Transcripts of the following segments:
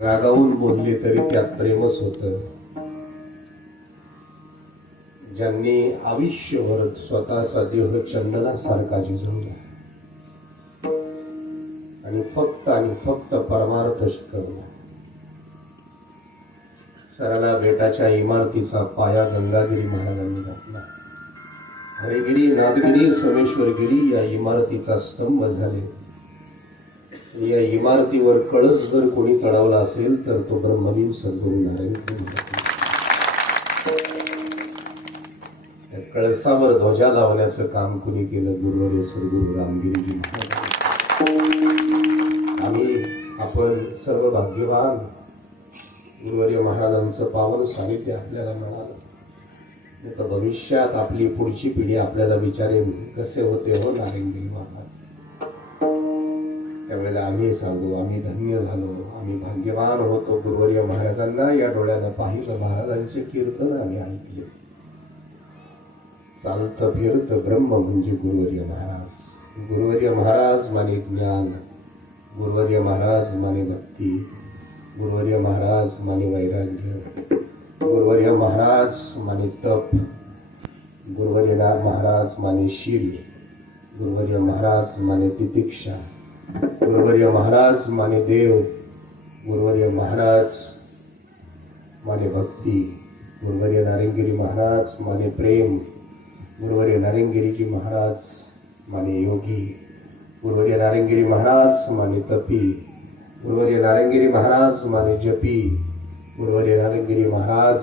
रागावून बोलले तरी त्यात प्रेमच होतं. ज्यांनी आयुष्यभर स्वतःचा देह चंदनासारखा झिजवला आणि फक्त परमार्थ शिकवला. सरला बेटाच्या इमारतीचा पाया गंगागिरी महाराजांनी घातला. हरेगिरी, नादगिरी, सोमेश्वरगिरी या इमारतीचा स्तंभ झाले. या इमारतीवर कळस जर कोणी चढवला असेल तर तो ब्रह्मलीन सद्गुरू नारायण. त्या कळसावर ध्वजा लावण्याचं काम कुणी केलं? गुरुवर्य सद्गुरू रामगिरीजी महाराज. आपण सर्व भाग्यवान. गुरुवर्य महाराजांचं पावन सानिध्य आपल्याला मिळालं. तर भविष्यात आपली पुढची पिढी आपल्याला विचारेल कसे होते हो नारायणगिरी महाराज. त्यावेळेला आम्ही सांगू आम्ही धन्य झालो, आम्ही भाग्यवान होतो. गुरुवर्य महाराजांना या डोळ्यानं पाहिलं, महाराजांचे कीर्तन आम्ही ऐकले. चालतं फिरतं ब्रह्म म्हणजे गुरुवर्य महाराज. गुरुवर्य महाराज माने ज्ञान, गुरुवर्य महाराज माने भक्ती, गुरुवर्य महाराज माने वैराग्य, गुरुवर्य महाराज माने तप, गुरुवर्य महाराज माने शील, गुरुवर्य महाराज माने तितिक्षा, गुरुवर्य महाराज माने देव, गुरुवर्य महाराज माने भक्ती, गुरुवर्य नारायणगिरी महाराज माने प्रेम, गुरुवर्य नारायणगिरीजी महाराज माने योगी, गुरुवर्य नारायणगिरी महाराज माने तपी, गुरुवर्य नारायणगिरी महाराज माने जपी, गुरुवर्य नारायणगिरी महाराज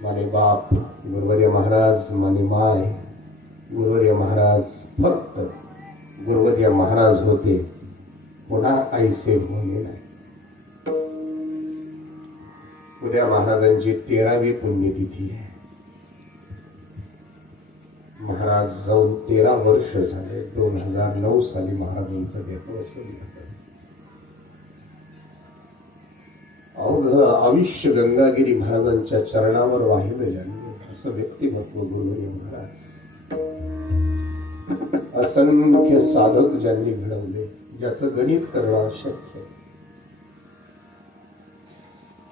माने बाप, गुरुवर्य महाराज माने माय, गुरुवर्य महाराज फक्त गुरुवर्य महाराज होते, पुन्हा ऐसे होणे नाही. उद्या महाराजांची 13वी पुण्यतिथी आहे. महाराज जाऊन 13 वर्ष झाले. 2009 साली महाराजांचं देहवसन झालं. अवघ आयुष्य गंगागिरी महाराजांच्या चरणावर वाहिलं झालं. असं व्यक्तिमत्व गुरुवर्य महाराज. असंख्य साधक ज्यांनी घडवले, ज्याचं गणित करणं अशक्य.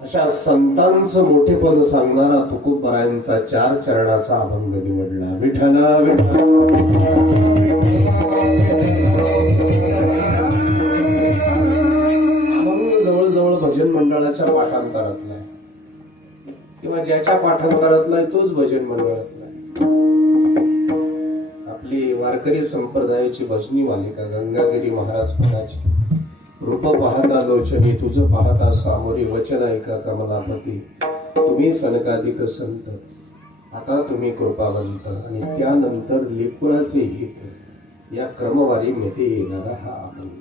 अशा संतांचं मोठेपण सांगणारा तुकोबारायांचा 4 चरणाचा अभंग निवडला. विठ्ठला विठ्ठला. अभंग जवळजवळ भजन मंडळाच्या पाठांतरातला आहे किंवा ज्याच्या पाठांतरातला आहे तोच भजन मंडळातला आहे. आपली वारकरी संप्रदायाची भजनी मालिका गंगागिरी महाराज पदाची. रूप पाहता लोचनी तुझ पाहता सामोरी वचन ऐका कमलापती. तुम्ही सनकाधिक संत, आता तुम्ही कृपावंत. आणि त्यानंतर लेकुळाचे हित या क्रमवारीमध्ये येणारा हा अभंग.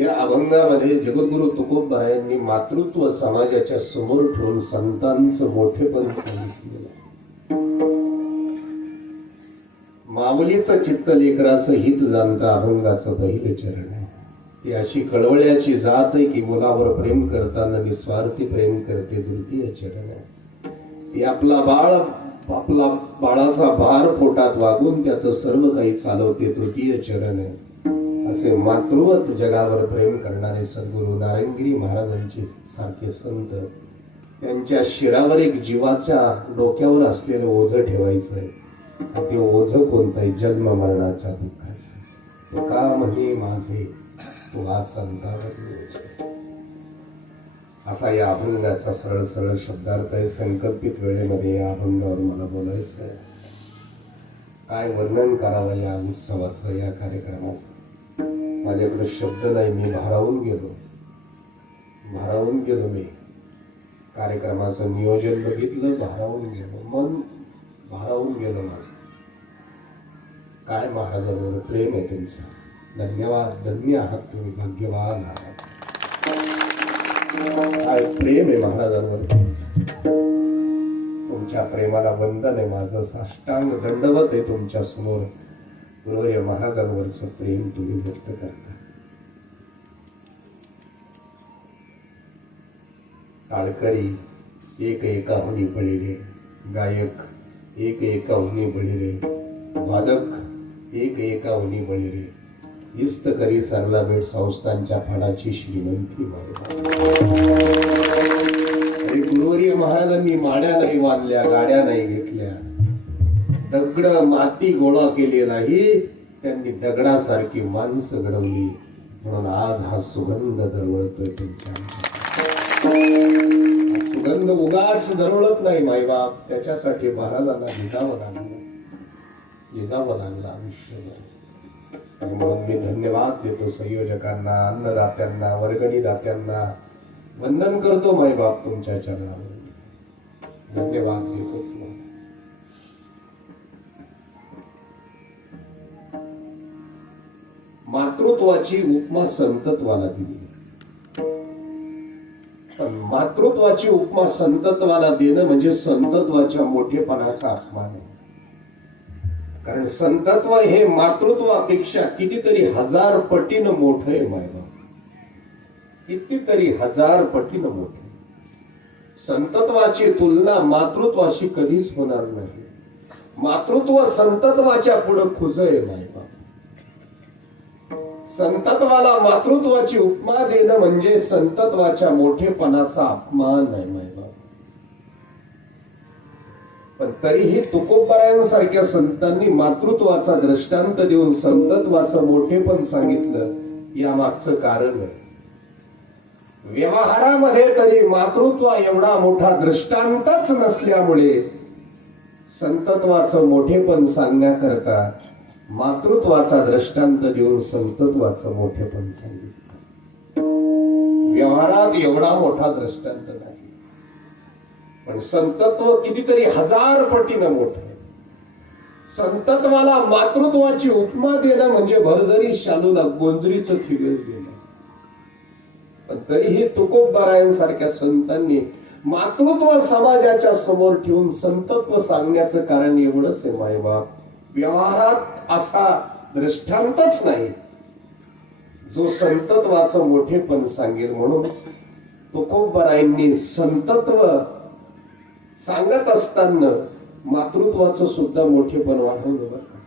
या अभंगामध्ये जगद्गुरु तुकोबारायांनी मातृत्व समाजाच्या समोर ठेवून संतांचं मोठेपण सांगितलेलं. माऊलीचं चित्त लेकराचं हित जाणता अभंगाचं पहिलं चरण आहे. ती अशी कळवळ्याची जात आहे की मुलावर प्रेम करताना निस्वार्थी प्रेम करते. द्वितीय चरण आहे. ती आपला बाळाचा भार पोटात वागून त्याचं सर्व काही चालवते. तृतीय चरण आहे. असे मातृवत जगावर प्रेम करणारे सद्गुरू नारायणगिरी महाराजांचे सारखे संत, त्यांच्या शिरावर एक जीवाच्या डोक्यावर असलेलं ओझं ठेवायचं आहे. ते ओझं कोणतं आहे? जन्म मरणाच्या दुःखाचं. तो का म्हणे माझे तुला संतावर. असा या अभंगाचा सरळ सरळ शब्दार्थ आहे. संकल्पित वेळेमध्ये या अभंगावर मला बोलायचं आहे. काय वर्णन करावं या उत्सवाचं, या कार्यक्रमाचं. माझ्याकडे शब्द नाही. मी भारावून गेलो. मी कार्यक्रमाचं नियोजन बघितलं, भारावून गेलो. मन भारावून गेलो माझं. काय महाराजांवर प्रेम आहे तुमचं. धन्यवाद. धन्य आहात तुम्ही, भाग्यवान आहात. काय प्रेम आहे महाराजांवर. तुमच्या प्रेमाला वंदन आहे माझं. साष्टांग दंडवत आहे तुमच्या समोर. गुरुवर्य महाराजांवरचं प्रेम तुम्ही व्यक्त करता. टाळकरी एक एकाहुनी बळी, गायक एक एकाहुनी बळी, वादक एक एकाहुनी बळी. हिस्त करी सरला भेट संस्थांच्या फडाची श्रीमंती आणि गुरुवर्य महाराजांनी माड्या नाही बांधल्या, गाड्या नाही घेतल्या, दगड माती गोळा केली नाही, त्यांनी दगडासारखी माणसं घडवली. म्हणून आज हा सुगंध दरवळतोय तुमच्या. सुगंध उगाच दरवळत नाही माईबाप, त्याच्यासाठी महाराजांना जिजावं लागलं आयुष्यभर. म्हणून मी धन्यवाद देतो संयोजकांना, अन्नदात्यांना, वर्गणी दात्यांना वंदन करतो माईबाप तुमच्या चरणावर. धन्यवाद देतो. मातृत्वाची उपमा संतत्वाला दिली, पण मातृत्वाची उपमा संतत्वाला देणं म्हणजे संतत्वाच्या मोठेपणाचा अपमान आहे. कारण संतत्व हे मातृत्वापेक्षा कितीतरी हजार पटीनं मोठं आहे मायबाप, कितीतरी हजार पटीनं मोठं. संतत्वाची तुलना मातृत्वाशी कधीच होणार नाही. मातृत्व संतत्वाच्या पुढे खुज आहे मायबाप. संतत्वाला मातृत्वाची उपमा देणं म्हणजे संतत्वाच्या मोठेपणाचा अपमान आहे मायबाप. पण तरीही तुकोबरायांसारख्या संतांनी मातृत्वाचा दृष्टांत देऊन संतत्वाचं मोठेपण सांगितलं. या मागचं कारण आहे, व्यवहारामध्ये तरी मातृत्व एवढा मोठा दृष्टांतच नसल्यामुळे संतत्वाचं मोठेपण सांगण्याकरता मातृत्वाचा दृष्टांत देऊन संतत्वाचं मोठेपण सांगितलं. व्यवहारात एवढा मोठा दृष्टांत नाही, पण संतत्व कितीतरी हजार पटीनं मोठं. संतत्वाला मातृत्वाची उपमा देणं म्हणजे भरजरी शालूला गोंजरीचं खिवेल देणं. पण तरीही तुकोबरायांसारख्या संतांनी मातृत्व समाजाच्या समोर ठेवून संतत्व सांगण्याचं कारण एवढंच आहे मायबाप, व्यवहारात असा दृष्टांतच नाही जो संतत्वाचं मोठेपण सांगेल. म्हणून तुकोबरायांनी संतत्व सांगत असताना मातृत्वाचं सुद्धा मोठेपण वाढवलं बरं का.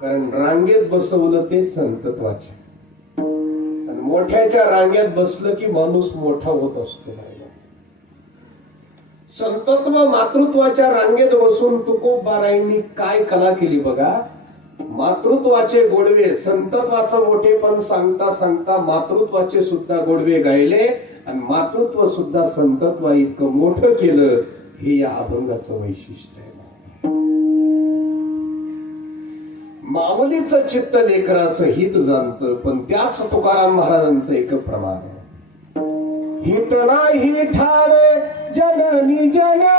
कारण रांगेत बसवलं ते संतत्वाच्या, आणि मोठ्याच्या रांगेत बसलं की माणूस मोठा होत असतो. संतत्व मातृत्वाच्या रांगेत बसून तुकोबरायांनी काय कला केली बघा. मातृत्वाचे गोडवे, संतत्वाचं मोठेपण सांगता सांगता मातृत्वाचे सुद्धा गोडवे गायले आणि मातृत्व सुद्धा संतत्व इतकं मोठं केलं. हे या अभंगाचं वैशिष्ट्य आहे. माऊलीचं चित्त लेकराचं हित जाणतं, पण त्याच तुकाराम महाराजांचं एक प्रमाण आहे. हित नाही ठावे जननी जना,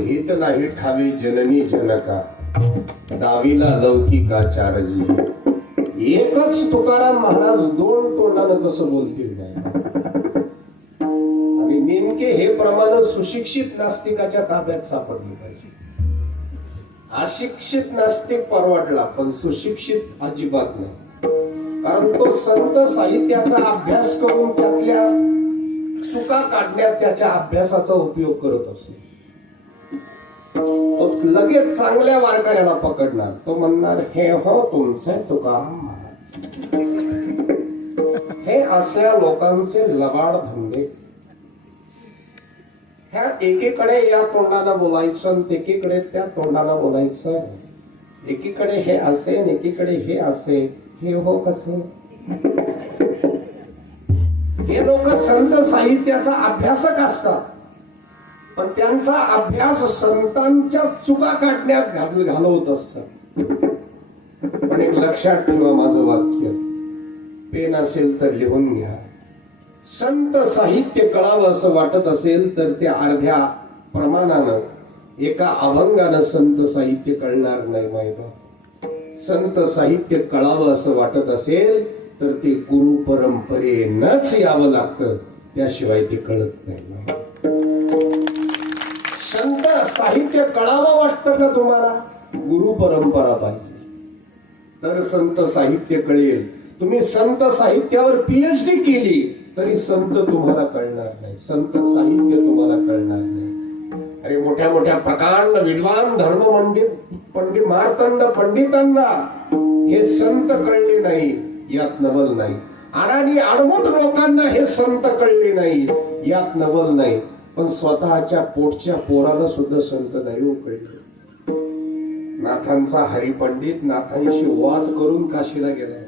हित नाही ठावे जननी जनका, दावीला लौकिका चारजी. एकच तुकाराम महाराज दोन तोंडानं कसं बोलतील नाही. आणि नेमके हे प्रमाण सुशिक्षित नास्तिकाच्या ताब्यात सापडले पाहिजे. अशिक्षित नास्तिक परवडला, पण सुशिक्षित अजिबात नाही. कारण तो संत साहित्याचा अभ्यास करून त्यातल्या चुका काढण्यात त्याच्या अभ्यासाचा उपयोग करत असतो. तो लगेच चांगल्या वारकऱ्याला पकडणार. तो म्हणणार, हे हो तुमचे तुकाराम महाराज. हे असल्या लोकांचे लबाड धंदे. ह्या एकीकडे या तोंडाला बोलायचं आणि एकीकडे त्या तोंडाला बोलायचं. एकीकडे हे असे आणि एकीकडे हे असे. हे हो कसे? हे लोक संत साहित्याचा अभ्यासक असतात, पण त्यांचा अभ्यास संतांच्या चुका काढण्यात घालवत असतात. पण एक लक्षात ठेवा माझं वाक्य, पेन असेल तर लिहून घ्या. संत साहित्य कळावं असं वाटत असेल तर ते अर्ध्या प्रमाणानं एका अभंगानं संत साहित्य कळणार नाही. माहिती संत साहित्य कळावं असं वाटत असेल तर ते गुरु परंपरेनंच यावं लागतं, त्याशिवाय ते कळत नाही. संत साहित्य कळावं वाटतं का तुम्हाला? गुरु परंपरा पाहिजे तर संत साहित्य कळेल. तुम्ही संत साहित्यावर PhD केली तरी संत तुम्हाला कळणार नाही, संत साहित्य तुम्हाला कळणार नाही. अरे मोठ्या मोठ्या प्रकांड विद्वान धर्म पंडित मार्तंड पंडितांना हे संत कळले नाही, यात नवल नाही. अडाणी आडमुठ लोकांना हे संत कळले नाही, यात नवल नाही. पण स्वतःच्या पोटच्या पोराला सुद्धा संत नाही कळले. नाथांचा हरिपंडित नाथांशी वाद करून काशीला गेला.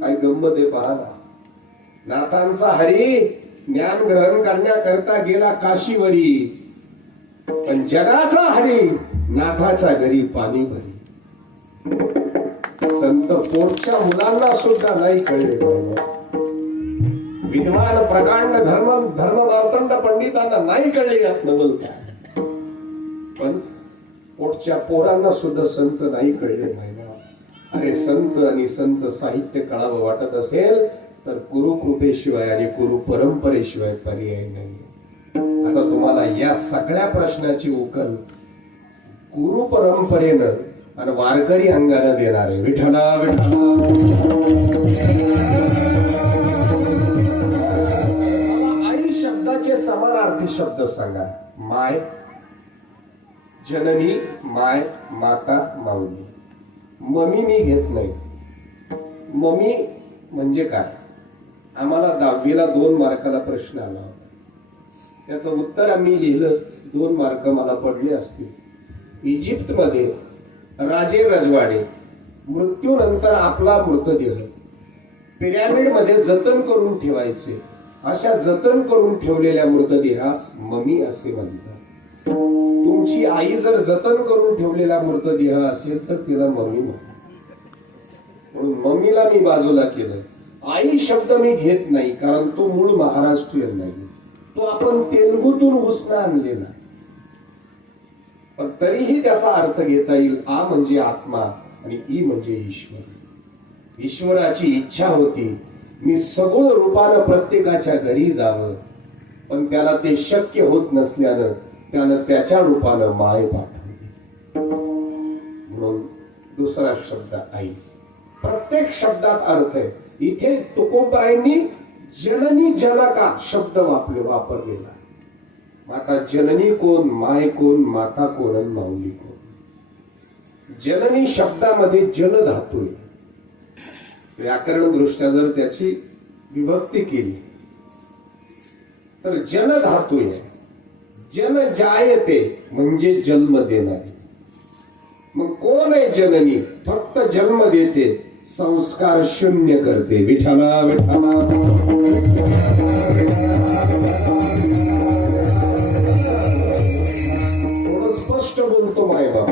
काय गंमत आहे पाहला. नाथांचा हरी ज्ञान ग्रहण करण्याकरता गेला काशीवरी, पण जगाचा हरी नाथाच्या घरी पाणी भरी. संत पोटच्या मुलांना सुद्धा नाही कळले. विद्वान प्रकांड धर्म मार्तंड पंडितांना नाही कळले यात नवल काय, पण पोटच्या पोरांना सुद्धा संत नाही कळले नाही. अरे संत आणि संत साहित्य कळावं वाटत असेल तर गुरु कृपेशिवाय आणि गुरु परंपरेशिवाय पर्याय नाही. आता तुम्हाला या सगळ्या प्रश्नाची उकल गुरु परंपरेनं आणि वारकरी अंगानं देणार आहे. विठ्ठला विठ्ठला. आई शब्दाचे समानार्थी शब्द सांगा. माय, जननी, माय, माता, माऊली. ममी मी घेत नाही. ममी म्हणजे काय? आम्हाला 10वीला 2 मार्काला प्रश्न आला होता, त्याचं उत्तर आम्ही लिहिलं, 2 मार्क मला पडले असतील. इजिप्तमध्ये राजे रजवाडे मृत्यूनंतर आपला मृतदेह पिरॅमिडमध्ये जतन करून ठेवायचे. अशा जतन करून ठेवलेल्या मृतदेहास ममी असे म्हणतात. तुमची आई जर जतन करून ठेवलेला मृतदेह असेल तर तिला मम्मी म्हणतात. म्हणून मम्मीला मी बाजूला केलं. आई शब्द मी घेत नाही, कारण तो मूळ महाराष्ट्रीयन नाही, तो आपण तेलुगूतून उसना आणलेला. पण तरीही त्याचा अर्थ घेता येईल. आ म्हणजे आत्मा आणि ई म्हणजे ईश्वर. ईश्वराची इच्छा होती मी सगुण रूपानं प्रत्येकाच्या घरी जावं, पण त्याला ते शक्य होत नसल्यानं त्यानं त्याच्या रूपानं माय पाठवली. म्हणून दुसरा शब्द आई. प्रत्येक शब्दात अर्थ आहे. इथे तुकोबारायांनी जननी जनका शब्द वापरलेला. माता जननी कोण, माय कोण, माता कोण आणि माऊली कोण. जननी शब्दामध्ये जल धातू आहे. व्याकरण दृष्ट्या जर त्याची विभक्ती केली तर जन धातू आहे. जन जायते म्हणजे जन्म देणारी. मग कोण आहे जननी? फक्त जन्म देते, संस्कार शून्य करते. विठ्ठला विठ्ठला. थोडं स्पष्ट बोलतो मायबाप.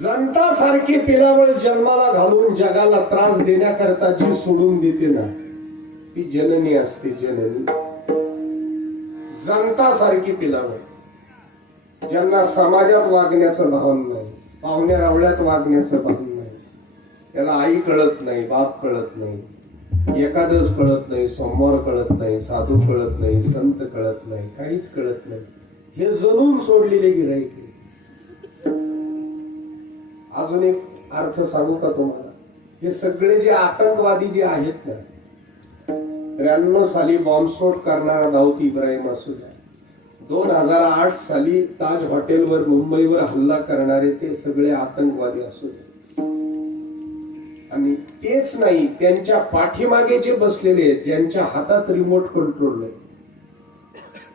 जनतासारखी पिलावळ जन्माला घालून जगाला त्रास देण्याकरता जी सोडून देते ना, ती जननी असते. जननी जनतासारखी पिलावळ, ज्यांना समाजात वागण्याचं भान नाही, पाहुण्या रावळ्यात वागण्याचं भान नाही, त्याला आई कळत नाही, बाप कळत नाही, एकादश कळत नाही, सोमवार कळत नाही, साधू कळत नाही, संत कळत नाही, काहीच कळत नाही. हे जणून सोडलेले गिऱ्हाईक. अजून एक अर्थ सांगू का तुम्हाला? हे सगळे जे आतंकवादी जे आहेत ना, 93 साली बॉम्बस्फोट करणारा दाऊद इब्राहिम असू द्या, 2008 साली ताज हॉटेलवर मुंबईवर हल्ला करणारे ते सगळे आतंकवादी असू द्या. आणि तेच नाही, त्यांच्या पाठीमागे जे बसलेले आहेत, ज्यांच्या हातात रिमोट कंट्रोल नाही,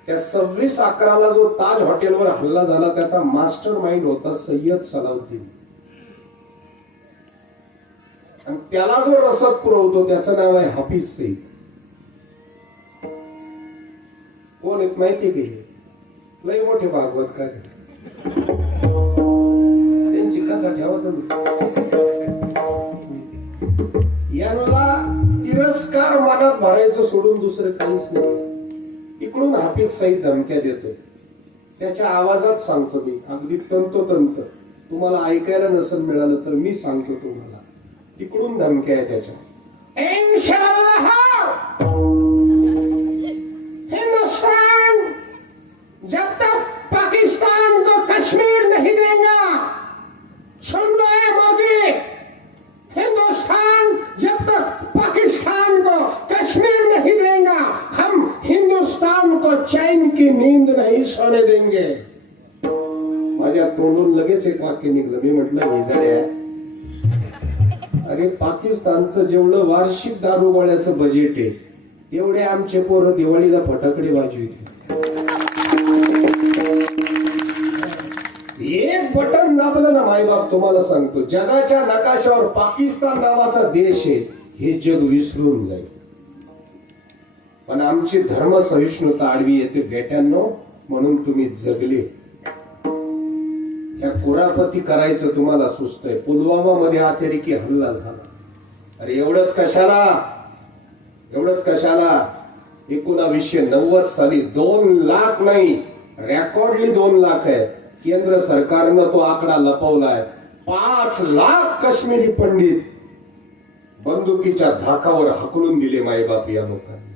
त्या 26/11 जो ताज हॉटेलवर हल्ला झाला त्याचा मास्टर माइंड होता सय्यद सलाउद्दीन. आणि त्याला जो रसद पुरवतो त्याचं नाव आहे हाफिज सईद. कोण एक माहिती गेली, लय मोठे भागवत काय, त्यांची कथा ठेवा तुम्ही. यांना तिरस्कार मनात भरायचं सोडून दुसरं काहीच नाही. इकडून हाफिज सईद धमक्या देतो, त्याच्या आवाजात सांगतो मी, अगदी तंतोतंत. तुम्हाला ऐकायला नसेल मिळालं तर मी सांगतो तुम्हाला. इकडून धमक्या आहे त्याच्या. इंशाअल्लाह हिंदुस्तान जब तक पाकिस्तान को कश्मीर नहीं देगा, सुन लो है मोदी, हिंदुस्तान जब तक पाकिस्तान को कश्मीर नहीं देगा, हम हिंदुस्तान को चैन की नींद नहीं सोने देंगे. माझ्या तोंडून लगेच एक वाक्य निघलं. मी म्हटलं हिजड्या, अरे पाकिस्तानचं जेवढं वार्षिक दारूगोळ्याचं बजेट आहे एवढे आमचे पोरं दिवाळीला फटाकडे वाजवित. एक बटन दाबलं ना मायबाप, तुम्हाला सांगतो जगाच्या नकाशावर पाकिस्तान नावाचा देश आहे हे जग विसरून जाईल. पण आमची धर्म सहिष्णुता आडवी येते बेट्यांनो, म्हणून तुम्ही जगले. ह्या कुरापती करायचं तुम्हाला सुचतंय. पुलवामा मध्ये अतिरेकी हल्ला झाला. अरे एवढंच कशाला, एवढंच कशाला. 1990 साली 2 लाख नाही, रेकॉर्डली 2 लाख आहे. केंद्र सरकारनं तो आकडा लपवलाय. 5 लाख काश्मीरी पंडित बंदुकीच्या धाकावर हकलून दिले मायबाप या लोकांनी.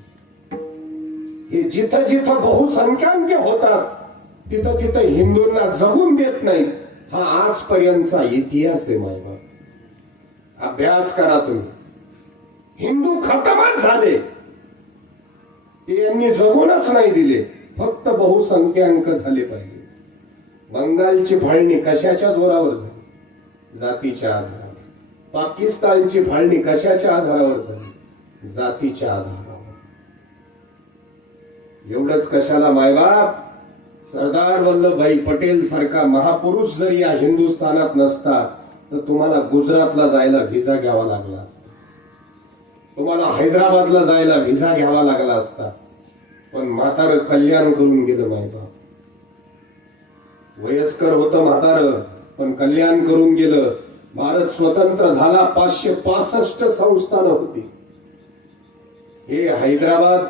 हे जिथं जिथं बहुसंख्याक होतात तिथं तिथं हिंदूंना जगून देत नाही. हा आजपर्यंतचा इतिहास आहे मायबाप. अभ्यास करा तुम्ही. हिंदू खतमच झाले, ते यांनी जगूनच नाही दिले, फक्त बहुसंख्याक झाले पाहिजे. बंगालची फाळणी कशाच्या जोरावर झाली? जातीच्या आधारावर. पाकिस्तानची फाळणी कशाच्या आधारावर झाली? जातीच्या आधारावर. एवढंच कशाला मायबाप, सरदार वल्लभभाई पटेल सारखा महापुरुष जर या हिंदुस्थानात नसता तर तुम्हाला गुजरातला जायला व्हिसा घ्यावा लागला असता, तुम्हाला हैदराबादला जायला व्हिसा घ्यावा लागला असता. पण म्हातारं कल्याण करून गेलं मायबाप. वयस्कर होतं म्हातारं, पण कल्याण करून गेलं. भारत स्वतंत्र झाला, 565 संस्थानं होती. हे हैदराबाद,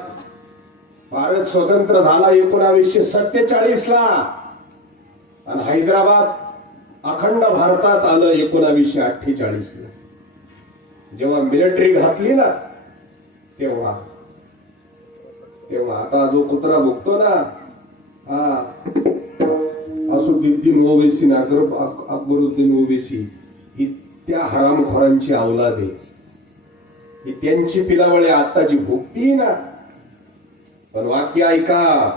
भारत स्वतंत्र झाला 1947 ला, आणि हैदराबाद अखंड भारतात आलं 1948 ला. जेव्हा मिलिटरी घातली ना तेव्हा आता जो कुत्रा भुकतो ना, असुद्दीन ओवैसी, अकबरुद्दीन ओवैसी, ही त्या हरामखोरांची औलाद आहे. ही त्यांची पिलावळे आताची भुकती ना. पण वाक्य ऐका,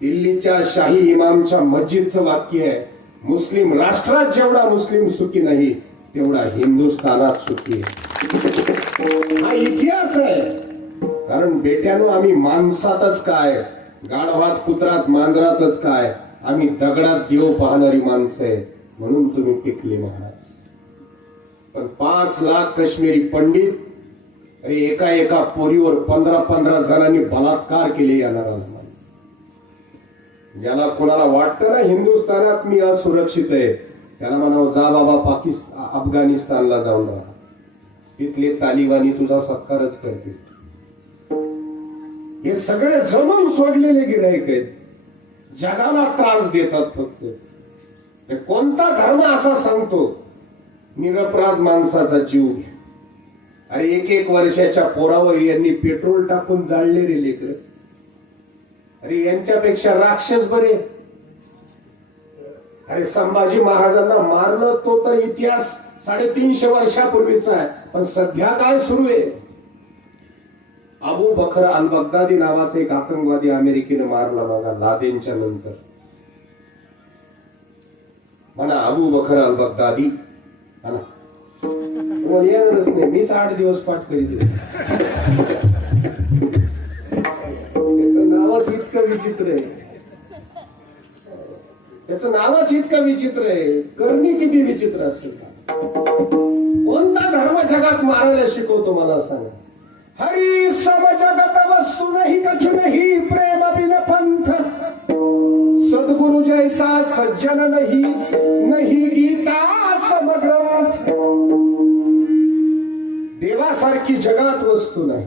दिल्लीच्या शाही इमामच्या मस्जिदचं वाक्य आहे, मुस्लिम राष्ट्रात जेवढा मुस्लिम सुखी नाही तेवढा हिंदुस्थानात सुखी आहे. हा इतिहास आहे. कारण बेट्यानो, आम्ही माणसातच काय, गाढवात, कुत्रात, मांजरातच काय, आम्ही दगडात देव पाहणारी माणसं आहे, म्हणून तुम्ही टिकले महाराज. पण 5 लाख काश्मीरी पंडित, अरे एका पोरीवर 15 जणांनी बलात्कार केले या नराला. ज्याला कोणाला वाटतं ना हिंदुस्थानात मी असुरक्षित आहे, त्याला म्हणावं जा बाबा अफगाणिस्तानला जाऊन राहा, तिथले तालिबानी तुझा सत्कारच करतील. हे सगळे जमून सोडलेले गिऱ्हाईक आहेत, जगाला त्रास देतात फक्त. कोणता धर्म असा सांगतो निरपराध माणसाचा जीव घ्या? अरे 1 वर्षाच्या पोरावर यांनी पेट्रोल टाकून जाळले रे लेकर. अरे यांच्यापेक्षा राक्षस बरे. अरे संभाजी महाराजांना मारलं तो तर इतिहास 350 वर्षापूर्वीचा आहे, पण सध्या काय सुरू आहे? अबू बकर अल बगदादी नावाचा एक आतंकवादी अमेरिकेने मारला बघा लादेनच्या नंतर. म्हणा अबू बकर अल बगदादी, येणारच नाही, मीच 8 दिवस पाठ करीत. त्याचं नावच इतकं विचित्र आहे, त्याचं नावच इतकं विचित्र आहे, करणी किती विचित्र असेल. कोणता धर्म जगात मारायला शिकवतो मला सांगा? हरी सब जगत वस्तु नहीं कछु नहीं, प्रेम बिन पंथ, सद्गुरु जैसा सज्जन नहीं गीता समग्रंथ. देवासारखी जगात वस्तू नाही,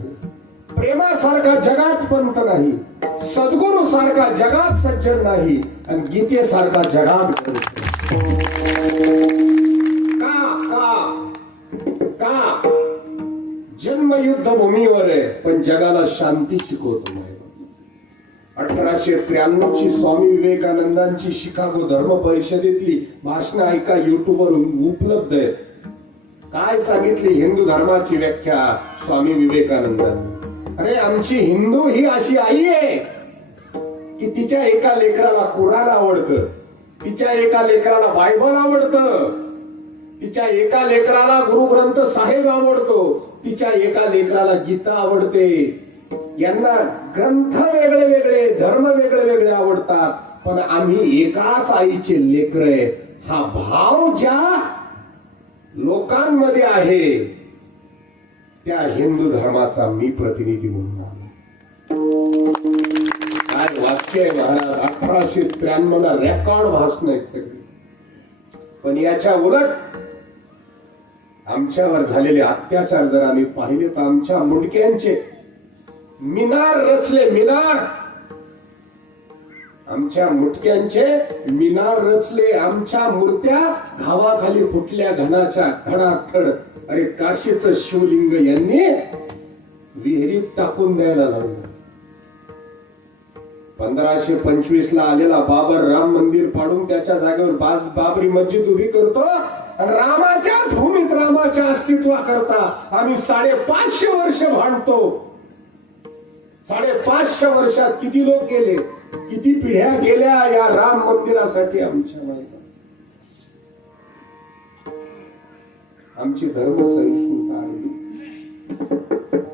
प्रेमासारखा जगात पंत नाही, सद्गुरू सारखा जगात सज्जन नाही, आणि गीतेसारखा जगात का जन्म युद्ध भूमीवर आहे, पण जगाला शांती शिकवतो नाही. 1893 ची स्वामी विवेकानंदांची शिकागो धर्म परिषदेतली भाषणं ऐका, युट्यूबवर उपलब्ध आहेत. काय सांगितली हिंदू धर्माची व्याख्या स्वामी विवेकानंदांनी? अरे आमची हिंदू ही अशी आई आहे की तिच्या एका लेकराला कुराण आवडतं, तिच्या एका लेकराला बायबल आवडतं, तिच्या एका लेकराला गुरु ग्रंथ साहेब आवडतो, तिच्या एका लेकराला गीता आवडते. यांना ग्रंथ वेगळे वेगळे, धर्म वेगळे वेगळे आवडतात, पण आम्ही एकाच आईचे लेकर आहे. हा भाव ज्या लोकांमध्ये आहे त्या हिंदू धर्माचा मी प्रतिनिधी म्हणून आलो. काय वाक्य आहे महाराज! 1893 ला रेकॉर्ड भाषण आहेत सगळी. पण याच्या उलट आमच्यावर झालेले अत्याचार जर आम्ही पाहिले तर आमच्या मुंडक्यांचे मिनार रचले, मिनार, आमच्या मुटक्यांचे मिनार रचले, आमच्या मूर्त्या घावाखाली फुटल्या घनाच्या धडाधड. अरे काशीचं शिवलिंग यांनी विहिरीत टाकून द्यायला लागलं. 1525 ला आलेला बाबर राम मंदिर पाडून त्याच्या जागेवर बाबरी मस्जिद उभी करतो. रामाच्याच भूमीत रामाच्या अस्तित्वाकरता आम्ही 550 वर्ष भांडतो. 550 वर्षात किती लोक गेले, किती पिढ्या गेल्या या राम मंदिरासाठी आमच्या माहिती. आमची धर्म सहिष्णुता आहे.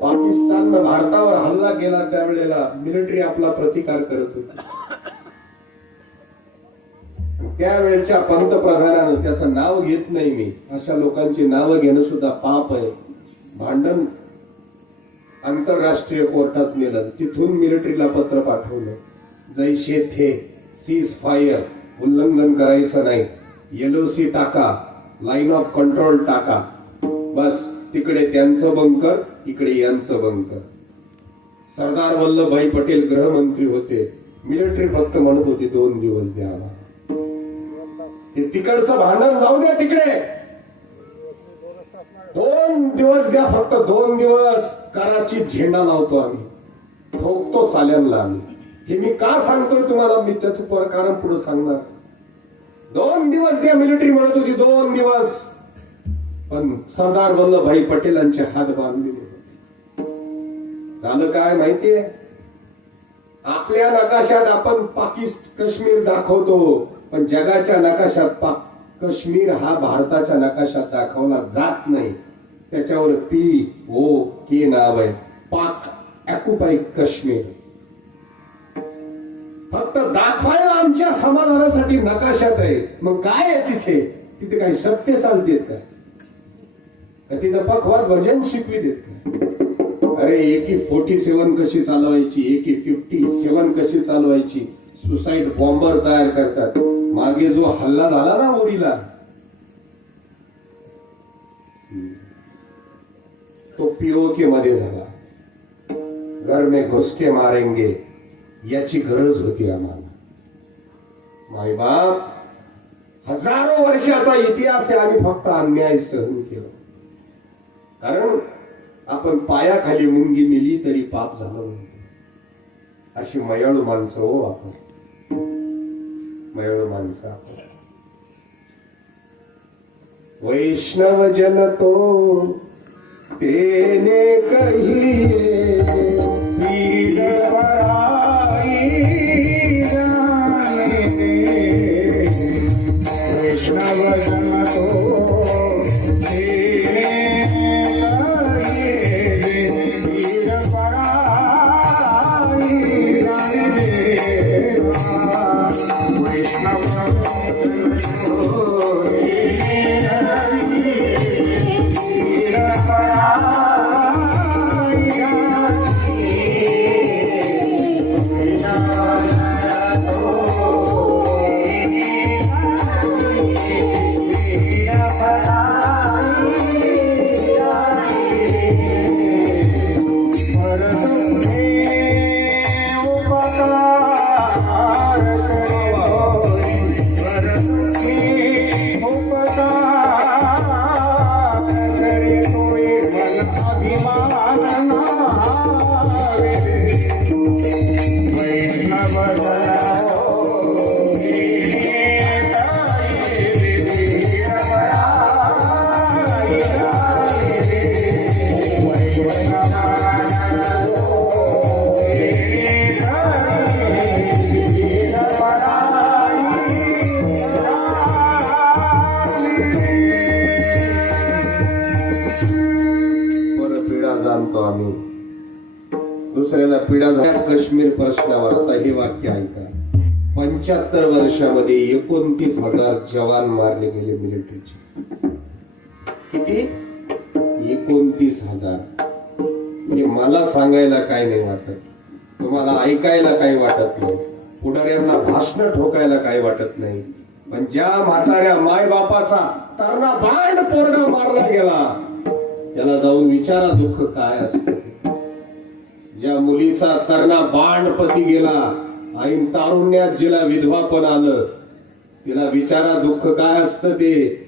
पाकिस्ताननं भारतावर हल्ला केला त्यावेळेला मिलिटरी आपला प्रतिकार करत होती. त्यावेळेच्या पंतप्रधानानं, त्याचं नाव घेत नाही मी, अशा लोकांची नावं घेणं सुद्धा पाप आहे. भांडण आंतरराष्ट्रीय कोर्टात नेलं, तिथून मिलिटरीला पत्र पाठवलं, जैसे थे सीज फायर, उल्लंघन करायचं नाही, LOC टाका, लाईन ऑफ कंट्रोल टाका, बस तिकडे त्यांचं बंकर, इकडे यांचं बंकर. सरदार वल्लभभाई पटेल गृहमंत्री होते, मिलिटरी फक्त म्हणत होती 2 दिवस द्यावा. ते तिकडचं भांडण जाऊ द्या तिकडे, 2 दिवस द्या, फक्त 2 दिवस. कराची झेंडा लावतो आम्ही, ठोकतो साल्यांना आम्ही. हे मी का सांगतोय तुम्हाला, मी त्याचं कारण पुढे सांगणार. 2 दिवस द्या मिलिटरी म्हणत होती, 2 दिवस. पण सरदार वल्लभभाई पटेलांचे हात बांधले होते. झालं काय माहितीये? आपल्या नकाशात आपण काश्मीर दाखवतो, पण जगाच्या नकाशात काश्मीर हा भारताच्या नकाशात दाखवला जात नाही. त्याच्यावर POK नाव आहे, पाक ऑक्युपाईड काश्मीर. फक्त दाखवायला आमच्या समाधानासाठी नकाशात आहे. मग काय आहे तिथे? तिथे काही सत्य चालते का? तिथं पखवाद भजन शिकवी देत. अरे AK-47 कशी चालवायची, AK-57 कशी चालवायची, सुसाईड बॉम्बर तयार करतात. मागे जो हल्ला झाला ना उरीला, तो POK मध्ये झाला. घर में घुस के मारेंगे याची गरज होती आम्हाला. मायबाप, हजारो वर्षाचा इतिहास आहे. आम्ही फक्त अन्याय सहन केला, कारण आपण पायाखाली मुंगी मिली तरी पाप झालं. अशी मयाळू माणसं हो आपण, मयाळू माणसं आपण. वैष्णव जन तो तेने कहिए, पीर पराई जाने दे. वैष्णव जन तो तेने कहिए, पीर पराई जाने दे. वैष्णव जाणतो आम्ही दुसऱ्याला पीडा झाल्या काश्मीर प्रश्नावर. आता हे वाक्य ऐका, 75 वर्षामध्ये 29,000 जवान मारले गेले मिलिटरीचे. किती? 29,000. म्हणजे मला सांगायला काय नाही वाटत, तुम्हाला ऐकायला काही वाटत नाही, पुढाऱ्यांना भाषण ठोकायला काही वाटत नाही, पण ज्या म्हाताऱ्या मायबापाचा तरणा बाण पोरगा मारला गेला त्याला जाऊन विचारा दुःख काय असतं. ज्या मुलीचा तरणा बाण पती गेला, ऐन तारुण्यात जिला विधवापण आलं, तिला विचारा दुःख काय असतं ते.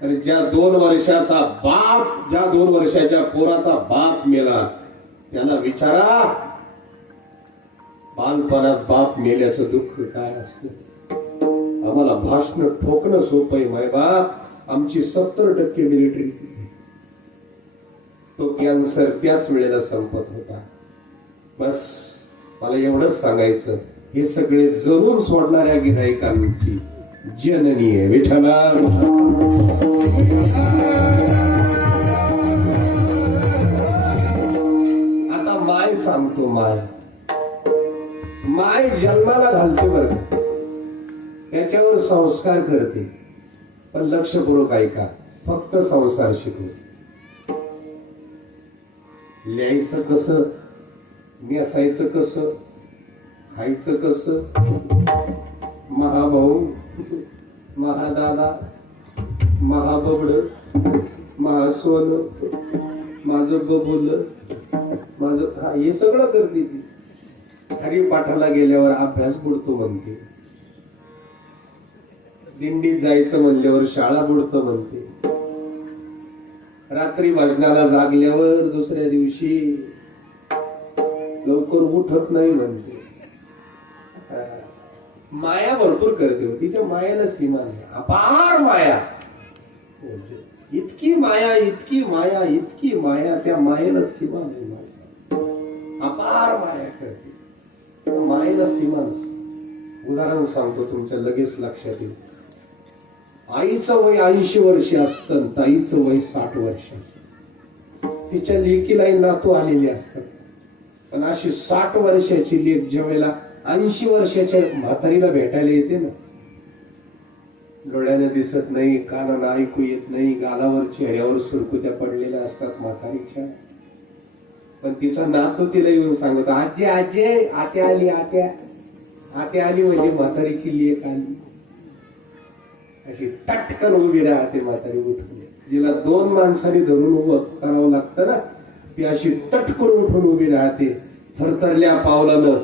आणि ज्या 2 वर्षाचा बाप, ज्या 2 वर्षाच्या पोराचा बाप मेला त्याला विचारा बालपणात बाप मेल्याचं दुःख काय असतं. आम्हाला भाषण ठोकणं सोपं आहे मायबाप. आमची 70% मिलिटरी, तो कॅन्सर त्याच वेळेला संपत होता. बस मला एवढंच सांगायचं, हे सगळे जरूर सोडणाऱ्या गिऱ्हाईकांची जननी आहे विठ्ठला. आता माय सांगतो, माय जन्माला घालते बरं, त्याच्यावर संस्कार करते, पण लक्षपूर्वक ऐका, फक्त संसार शिकवते. लिहायचं कसं, नेसायचं कसं, खायचं कसं, महाभाऊ, महादादा, महाबबड, महासोन, माझं बबुल, माझं हे सगळं करते ती. हरिपाठाला गेल्यावर अभ्यास बुडतो म्हणते, दिंडीत जायचं म्हणल्यावर शाळा बुडतो म्हणते, रात्री भजनाला जागल्यावर दुसऱ्या दिवशी लवकर उठत नाही म्हणते. माया भरपूर करते, तिच्या मायाला सीमा नाही, अपार माया, इतकी माया, इतकी माया, इतकी माया, त्या मायेला सीमा नाही. अपार माया करते, मायेला सीमा नसते. उदाहरण सांगतो तुमच्या लगेच लक्षात येईल. आईचं वय 80 वर्ष असतं, ताईचं वय 60 वर्ष असतं. तिच्या लेकीला नातू आलेले असतात, पण अशी 60 वर्षाची लेक ज्या वेळेला 80 वर्षाच्या म्हातारीला भेटायला येते ना, डोळ्याने दिसत नाही, कानानं ऐकू येत नाही, गालावर चेहऱ्यावर सुरकुत्या पडलेल्या असतात म्हातारीच्या, पण तिचा नातू तिला येऊन सांगतो, आजी आजी, आत्या आली, आत्या आत्या आली, म्हणजे म्हातारीची लेक आली. अशी टटकन उभी राहते म्हातारी उठून. जिला 2 माणसांनी धरून उभं करावं लागतं ना, ती अशी टटकन उठून उभी राहते, थरथरल्या पावलानं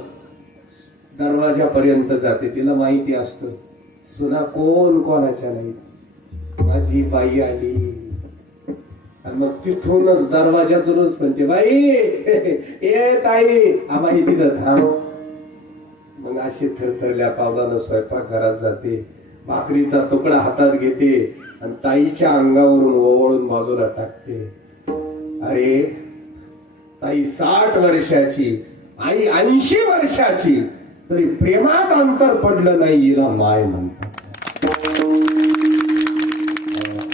दरवाजापर्यंत जाते. तिला माहिती असतं सुना कोण कोणाच्या नाही, माझी बाई आली. आणि मग तिथूनच दरवाजातूनच म्हणते, बाई ए ताई, आम्ही तिथं थांब. मग अशी थरथरल्या पावलानं स्वयंपाकघरात जाते, भाकरीचा तुकडा हातात घेते आणि ताईच्या अंगावरून ओवळून बाजूला टाकते. अरे ताई 60 वर्षाची, आई 80 वर्षाची, तरी प्रेमात अंतर पडलं नाही, हिला माय म्हणतात.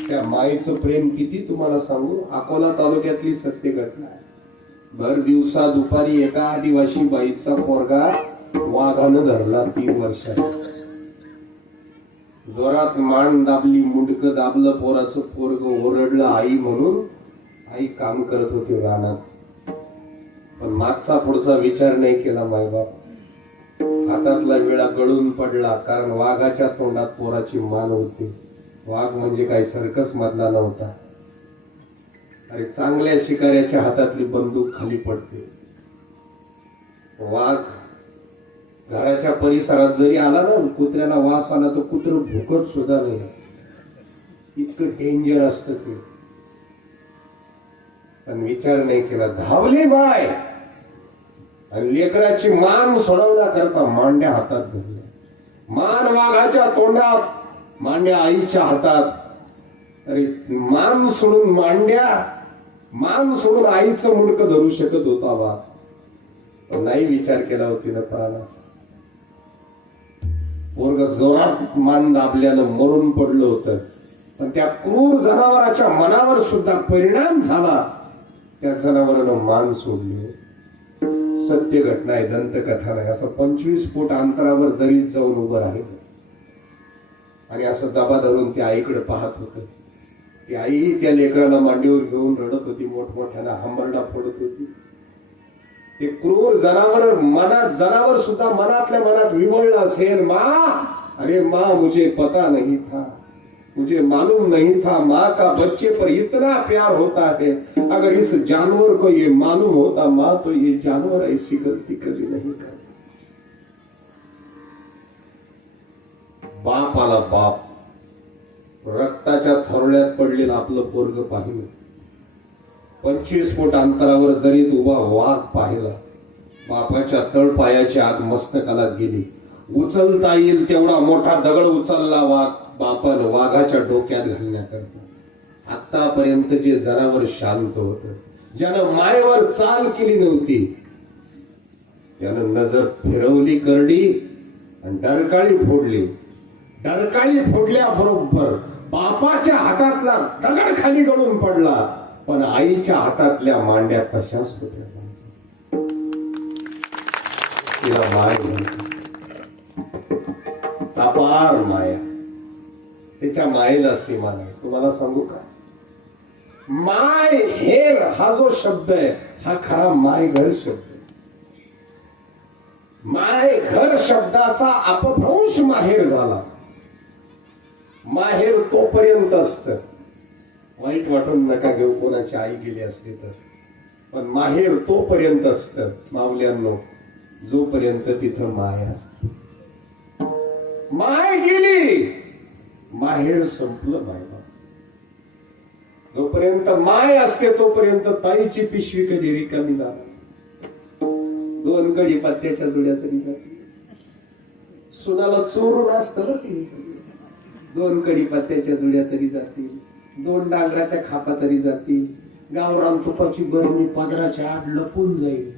त्या मायेचं प्रेम किती तुम्हाला सांगू. अकोला तालुक्यातली सत्य घटना आहे. भर दिवसा दुपारी एका आदिवासी बाईचा पोरगा वाघानं धरला 3 वर्षाचा. जोरात मान दाबली, मुंडकं दाबलं, पोराचं पोरग ओरडलं आई म्हणून. आई काम करत होती रानात, पण मागचा पुढचा विचार नाही केला मायबाप. हातातला विळा गळून पडला, कारण वाघाच्या तोंडात पोराची मान होती. वाघ म्हणजे काय सर्कस मधला नव्हता. अरे चांगल्या शिकाऱ्याच्या हातातली बंदूक खाली पडते. वाघ घराच्या परिसरात जरी आला ना, कुत्र्याला वास आला तर कुत्र भुकत सुद्धा नाही, इतकं डेंजर असतं ते. पण विचार नाही केला, धावली बाय आणि लेकराची मान सोडवण्याकरता मांड्या हातात धरल्या. मान वाघाच्या तोंडात, मांड्या आईच्या हातात. अरे मान सोडून मांड्या, मान सोडून आईचं मुडकं धरू शकत होता वाघ, पण नाही विचार केला होती ना प्राणा. पोरग जोरात मान दाबल्यानं मरून पडलं होतं, पण त्या क्रूर जनावराच्या मनावर सुद्धा परिणाम झाला. त्या जनावरानं मान सोडली. सत्य घटना आहे, दंतकथा नाही. असं 25 फूट अंतरावर दरीत जाऊन उभं राहिलं आणि असं दबा धरून त्या आईकडे पाहत होतं. ती आई त्या लेकराला मांडीवर घेऊन रडत होती, मोठमोठ्याला हंबरडा फोडत होती. ते क्रूर जनावर सुद्धा मनातल्या मनात विवळलं असेल, माँ, अरे माँ, मुझे पता नहीं था, मुझे मालूम नहीं था माँ का बच्चे पर इतना प्यार होता है. अगर इस जानवर को ये मालूम होता माँ, तो ये जानवर ऐसी गलती कभी नहीं करता. बाप आला, बाप. रक्ताच्या थरोळ्यात पडलेलं आपलं पोरग पाहिलं. 25 फूट अंतरावर दरीत उभा वाघ पाहिला. बापाच्या तळपायाची आग मस्तकाला गेली. उचलता येईल तेवढा मोठा दगड उचलला बापानं वाघाच्या डोक्यात घालण्याकरता. आतापर्यंत जे जनावर शांत होत, ज्यानं मायेवर चाल केली नव्हती, त्यानं नजर फिरवली करडी आणि डरकाळी फोडली. डरकाळी फोडल्याबरोबर बापाच्या हातातला दगड खाली गळून पडला, पण आईच्या हातातल्या मांड्या तशाच होत्या. तिला माय म्हणतात, अपार माया. त्याच्या मायेला सीमा नाही. तुम्हाला सांगू का, माय हेर हा जो शब्द आहे, हा खरा माय घर शब्द आहे. माय घर शब्दाचा अपभ्रंश माहेर झाला. माहेर तोपर्यंत असत. वाईट वाटून नका घेऊ कोणाची आई गेली असली तर, पण माहेर तोपर्यंत असत मावल्यांनो, जोपर्यंत तिथं माय असते. माय गेली, माहेर संपलं. माय जोपर्यंत माय असते तोपर्यंत ताईची पिशवी कधी रिकामी जाणार. 2 कडी पत्त्याच्या जुड्या तरी जातील. सुनाला चोरून असतं ना ती. 2 कडी पत्त्याच्या जुड्या तरी जातील, 2 डांगराच्या खापा तरी जातील. गावरान तुपाची बरणी पदराच्या आड लपून जाईल.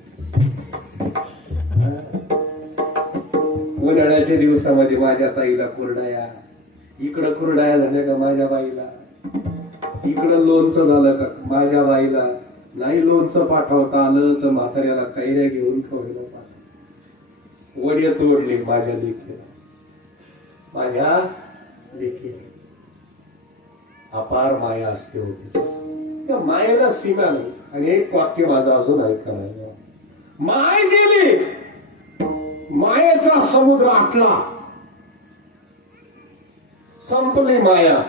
उन्हाळ्याच्या दिवसामध्ये माझ्या ताईला कुरडाया, इकडं कुरडाया झाल्या का माझ्या बाईला, इकडं लोणचं झालं का माझ्या बाईला. नाही लोणचं पाठवता आलं तर म्हाताऱ्याला कैऱ्या घेऊन खायला पाठव. वडे तोडले माझ्या लेकीला, माझ्या लेकीला. अपार माया असते होती. त्या मायेला सीमा नाही. आणि एक वाक्य माझं अजून ऐकायला, माय गेली, मायेचा समुद्र आटला, संपली माया.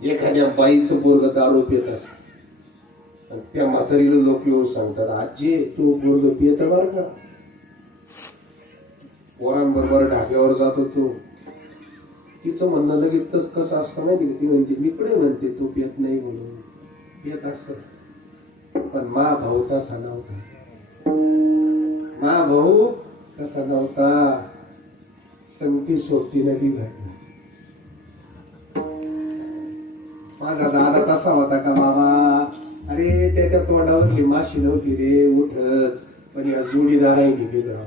एखाद्या बाईचं पोरग दारू पित असत, त्या म्हातारीला लोक येऊन सांगतात, आजी तू पोरग पित बर का. पोरांबरोबर ढाब्यावर जात होतो. तिचं म्हणणं लगेच कसं असतं माहिती का, ती म्हणते मिकडे म्हणते तू पित नाही म्हणून, पित असत. पण मा भाऊ तसा नव्हता. मा भाऊ कसा नव्हता, संगती सोबती नदी घडली. माझा दादा तसा होता का बाबा, अरे त्याच्या तोंडावरली माशी नव्हती रे उठत, पण या जोडीदाराही वेगळा.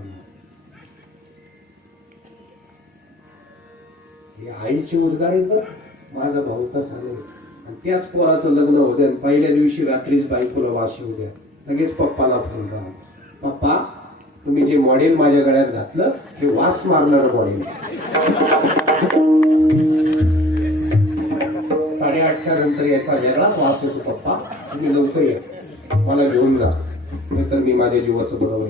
हे आईची उद्गार आहे तर माझा भाऊ तसा नाही. आणि त्याच पोराचं लग्न होतं. पहिल्या दिवशी रात्रीच बायकोला वाशी उद्या लगेच पप्पाला फोन करा, पप्पा तुम्ही जे मॉडेल माझ्या गळ्यात घातलं हे वास मारणार मॉडेल. 8:30च्या नंतर याचा वेगळाच वास होतो. पप्पा तुम्ही लवकर या, मला घेऊन जा, नाहीतर मी माझ्या जीवाचं बरोबर.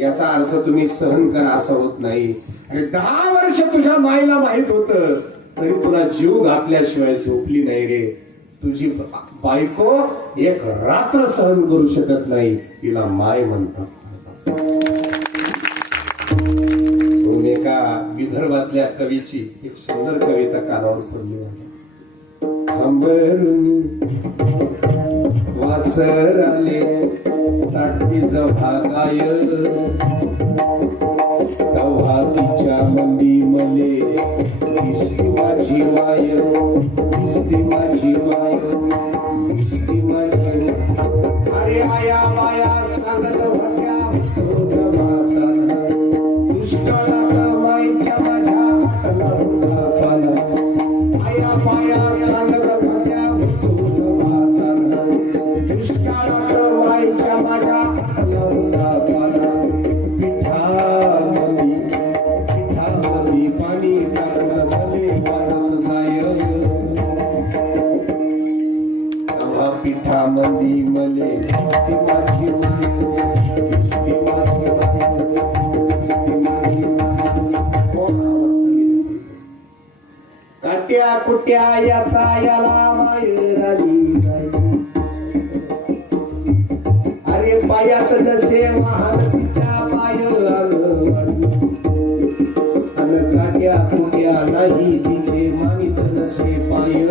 याचा अर्थ तुम्ही सहन करा असं होत नाही. आणि 10 वर्ष तुझ्या माईला माहित होतं तरी तुला जीव घातल्याशिवाय झोपली नाही रे. तुझी बायको एक रात्र सहन करू शकत नाही, तिला माय म्हणतात. एका विदर्भातल्या कवीची एक सुंदर कविता कानावर पडली आहे. अंबरुनी वासर आले ताटलीच भागाय तेव्हा तिच्या मंदी मले दिसती माझी माय दिसती माझी माय दिसती माझी अरे आया माया सांगत होत्या माता दुष्काळात माईच्या माझ्या हाताला होता पाला आया माया सांगत होत्या माता दुष्काळात माईच्या माझ्या हाताला होता पाला पिठामध्ये पाणी टाकलं भले वाढत जाय तेव्हा पिठामध्ये मले दिसती माझी माय दिसती माझी माय दिसती माझी काट्या कुट्या याचा याला मायराली अरे पायात जसे महानदीच्या पाय अन काट्या कुट्या नाही तिथे मानित नसे पाय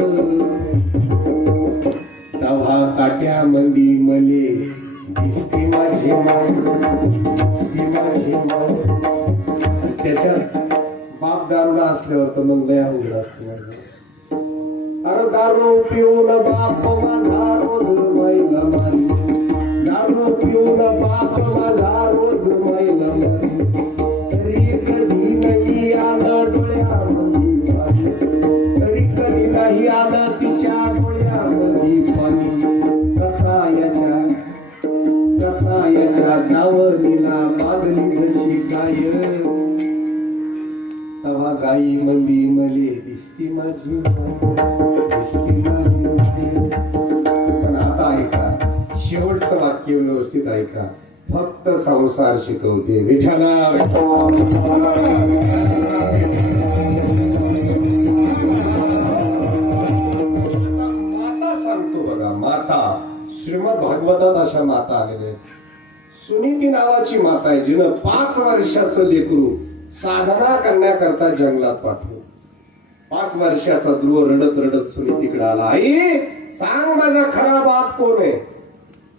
तेव्हा काट्या मंदी मले दिसती माझी माय दिसती माझी माय त्याच्यात बाप दारूला असल्यावर तर मग लय अवघड असते अरे दारू पिऊन बाप माझा रोज मैला मारी दारू पिऊन बाप माझा रोज मैला मारी तरी कधी नाही आलं डोळ्यामध्ये पाणी तरी कधी नाही आलं तिच्या डोळ्यामध्ये पाणी कसायाच्या दावणीला मागली जशी गाय तेव्हा गाई मंदी मले दिसती माझी दिसती माझी पण आता ऐका शेवटचं वाक्य व्यवस्थित ऐका फक्त संसार शिकवते विठाला माता सांगतो बघा माता श्रीमद भागवतात अशा माता आलेल्या सुनीती नावाची माता आहे जिनं 5 वर्षाचं लेकरू साधना करण्याकरता जंगलात पाठवू 5 वर्षाचा ध्रुव रडत रडत सुनीतीकडे आला आई सांग माझा खरा बाप कोण आहे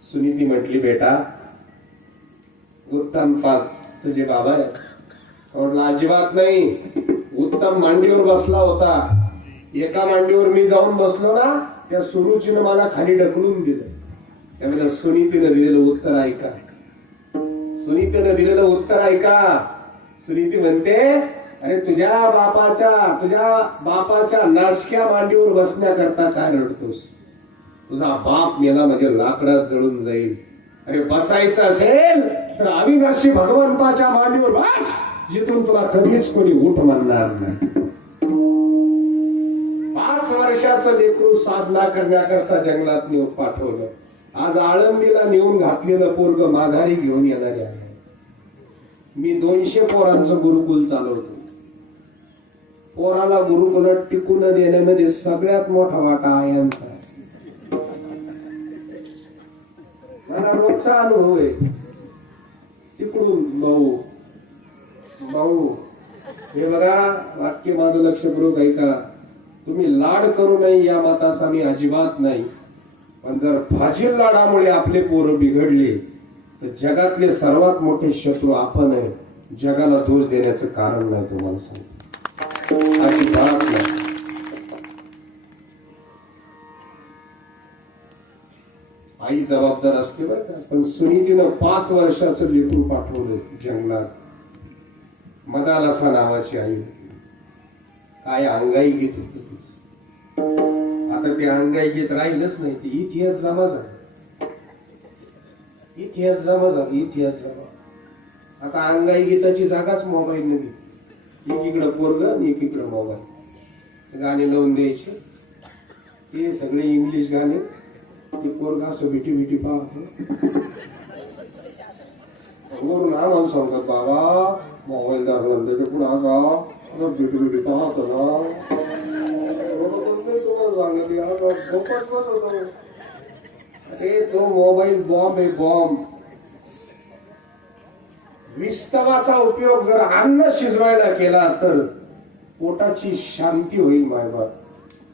सुनीती म्हटली बेटा उत्तम पाक तुझे बाबा आहे म्हटलं अजिबात नाही उत्तम मांडीवर बसला होता एका मांडीवर मी जाऊन बसलो ना त्या सुरुचीनं मला खाली ढकलून दिलं त्यामुळे सुनीतीनं दिलेलं उत्तर ऐका सुनीतीनं दिलेलं उत्तर ऐका सुनीती म्हणते अरे तुझ्या बापाच्या नासक्या मांडीवर बसण्याकरता काय रडतोस तुझा बाप मेला म्हणजे लाकडात जळून जाईल अरे बसायचं असेल तर अविनाशी भगवंताच्या मांडीवर बस जिथून तुला कधीच कोणी उठ म्हणणार नाही 5 वर्षाचं लेकरू साधना करण्याकरता जंगलात नेऊन पाठवलं आज आळंदीला नेऊन घातलेलं पोरग माघारी घेऊन येणारे आहे मी 200 पोरांचं गुरुकुल चालवतो पोराला गुरुकुलात टिकून देण्यामध्ये सगळ्यात मोठा वाटा आयांचा आहे मला रोजचा अनुभव आहे तिकडून भाऊ हे बघा वाक्य माझं लक्षपूर्वक ऐका तुम्ही लाड करू नये या मताचा मी अजिबात नाही पण जर फाजील लाडामुळे आपले पोरं बिघडले तर जगातले सर्वात मोठे शत्रू आपण आहे जगाला दोष देण्याचं कारण नाही तुम्हाला सांगतो अजिबात नाही आई जबाबदार असते बरं का पण सुनीतीनं 5 वर्षाचं लेकरू पाठवलं जंगलात मदालसा नावाची आई काय अंगाई गीत होत तिचं आता ते अंगाई गीत राहिलंच नाही ते इतिहास जमा झाला इतिहास जमा आता अंगाई गीताची जागाच मोबाईल ने घेतली एकीकडं पोरग आणि एकीकडं मोबाईल गाणे लावून द्यायचे ते सगळे इंग्लिश गाणे ते पोरगा असं बिटी पाहतो वरून आम्हाला सांगतात बाबा मोबाईल दाखवला त्याच्या पुढे आता बिटी पाहतो ना अरे तो मोबाईल बॉम्ब आहे बॉम्ब विस्तवाचा उपयोग जर अन्न शिजवायला केला तर पोटाची शांती होईल मायबाप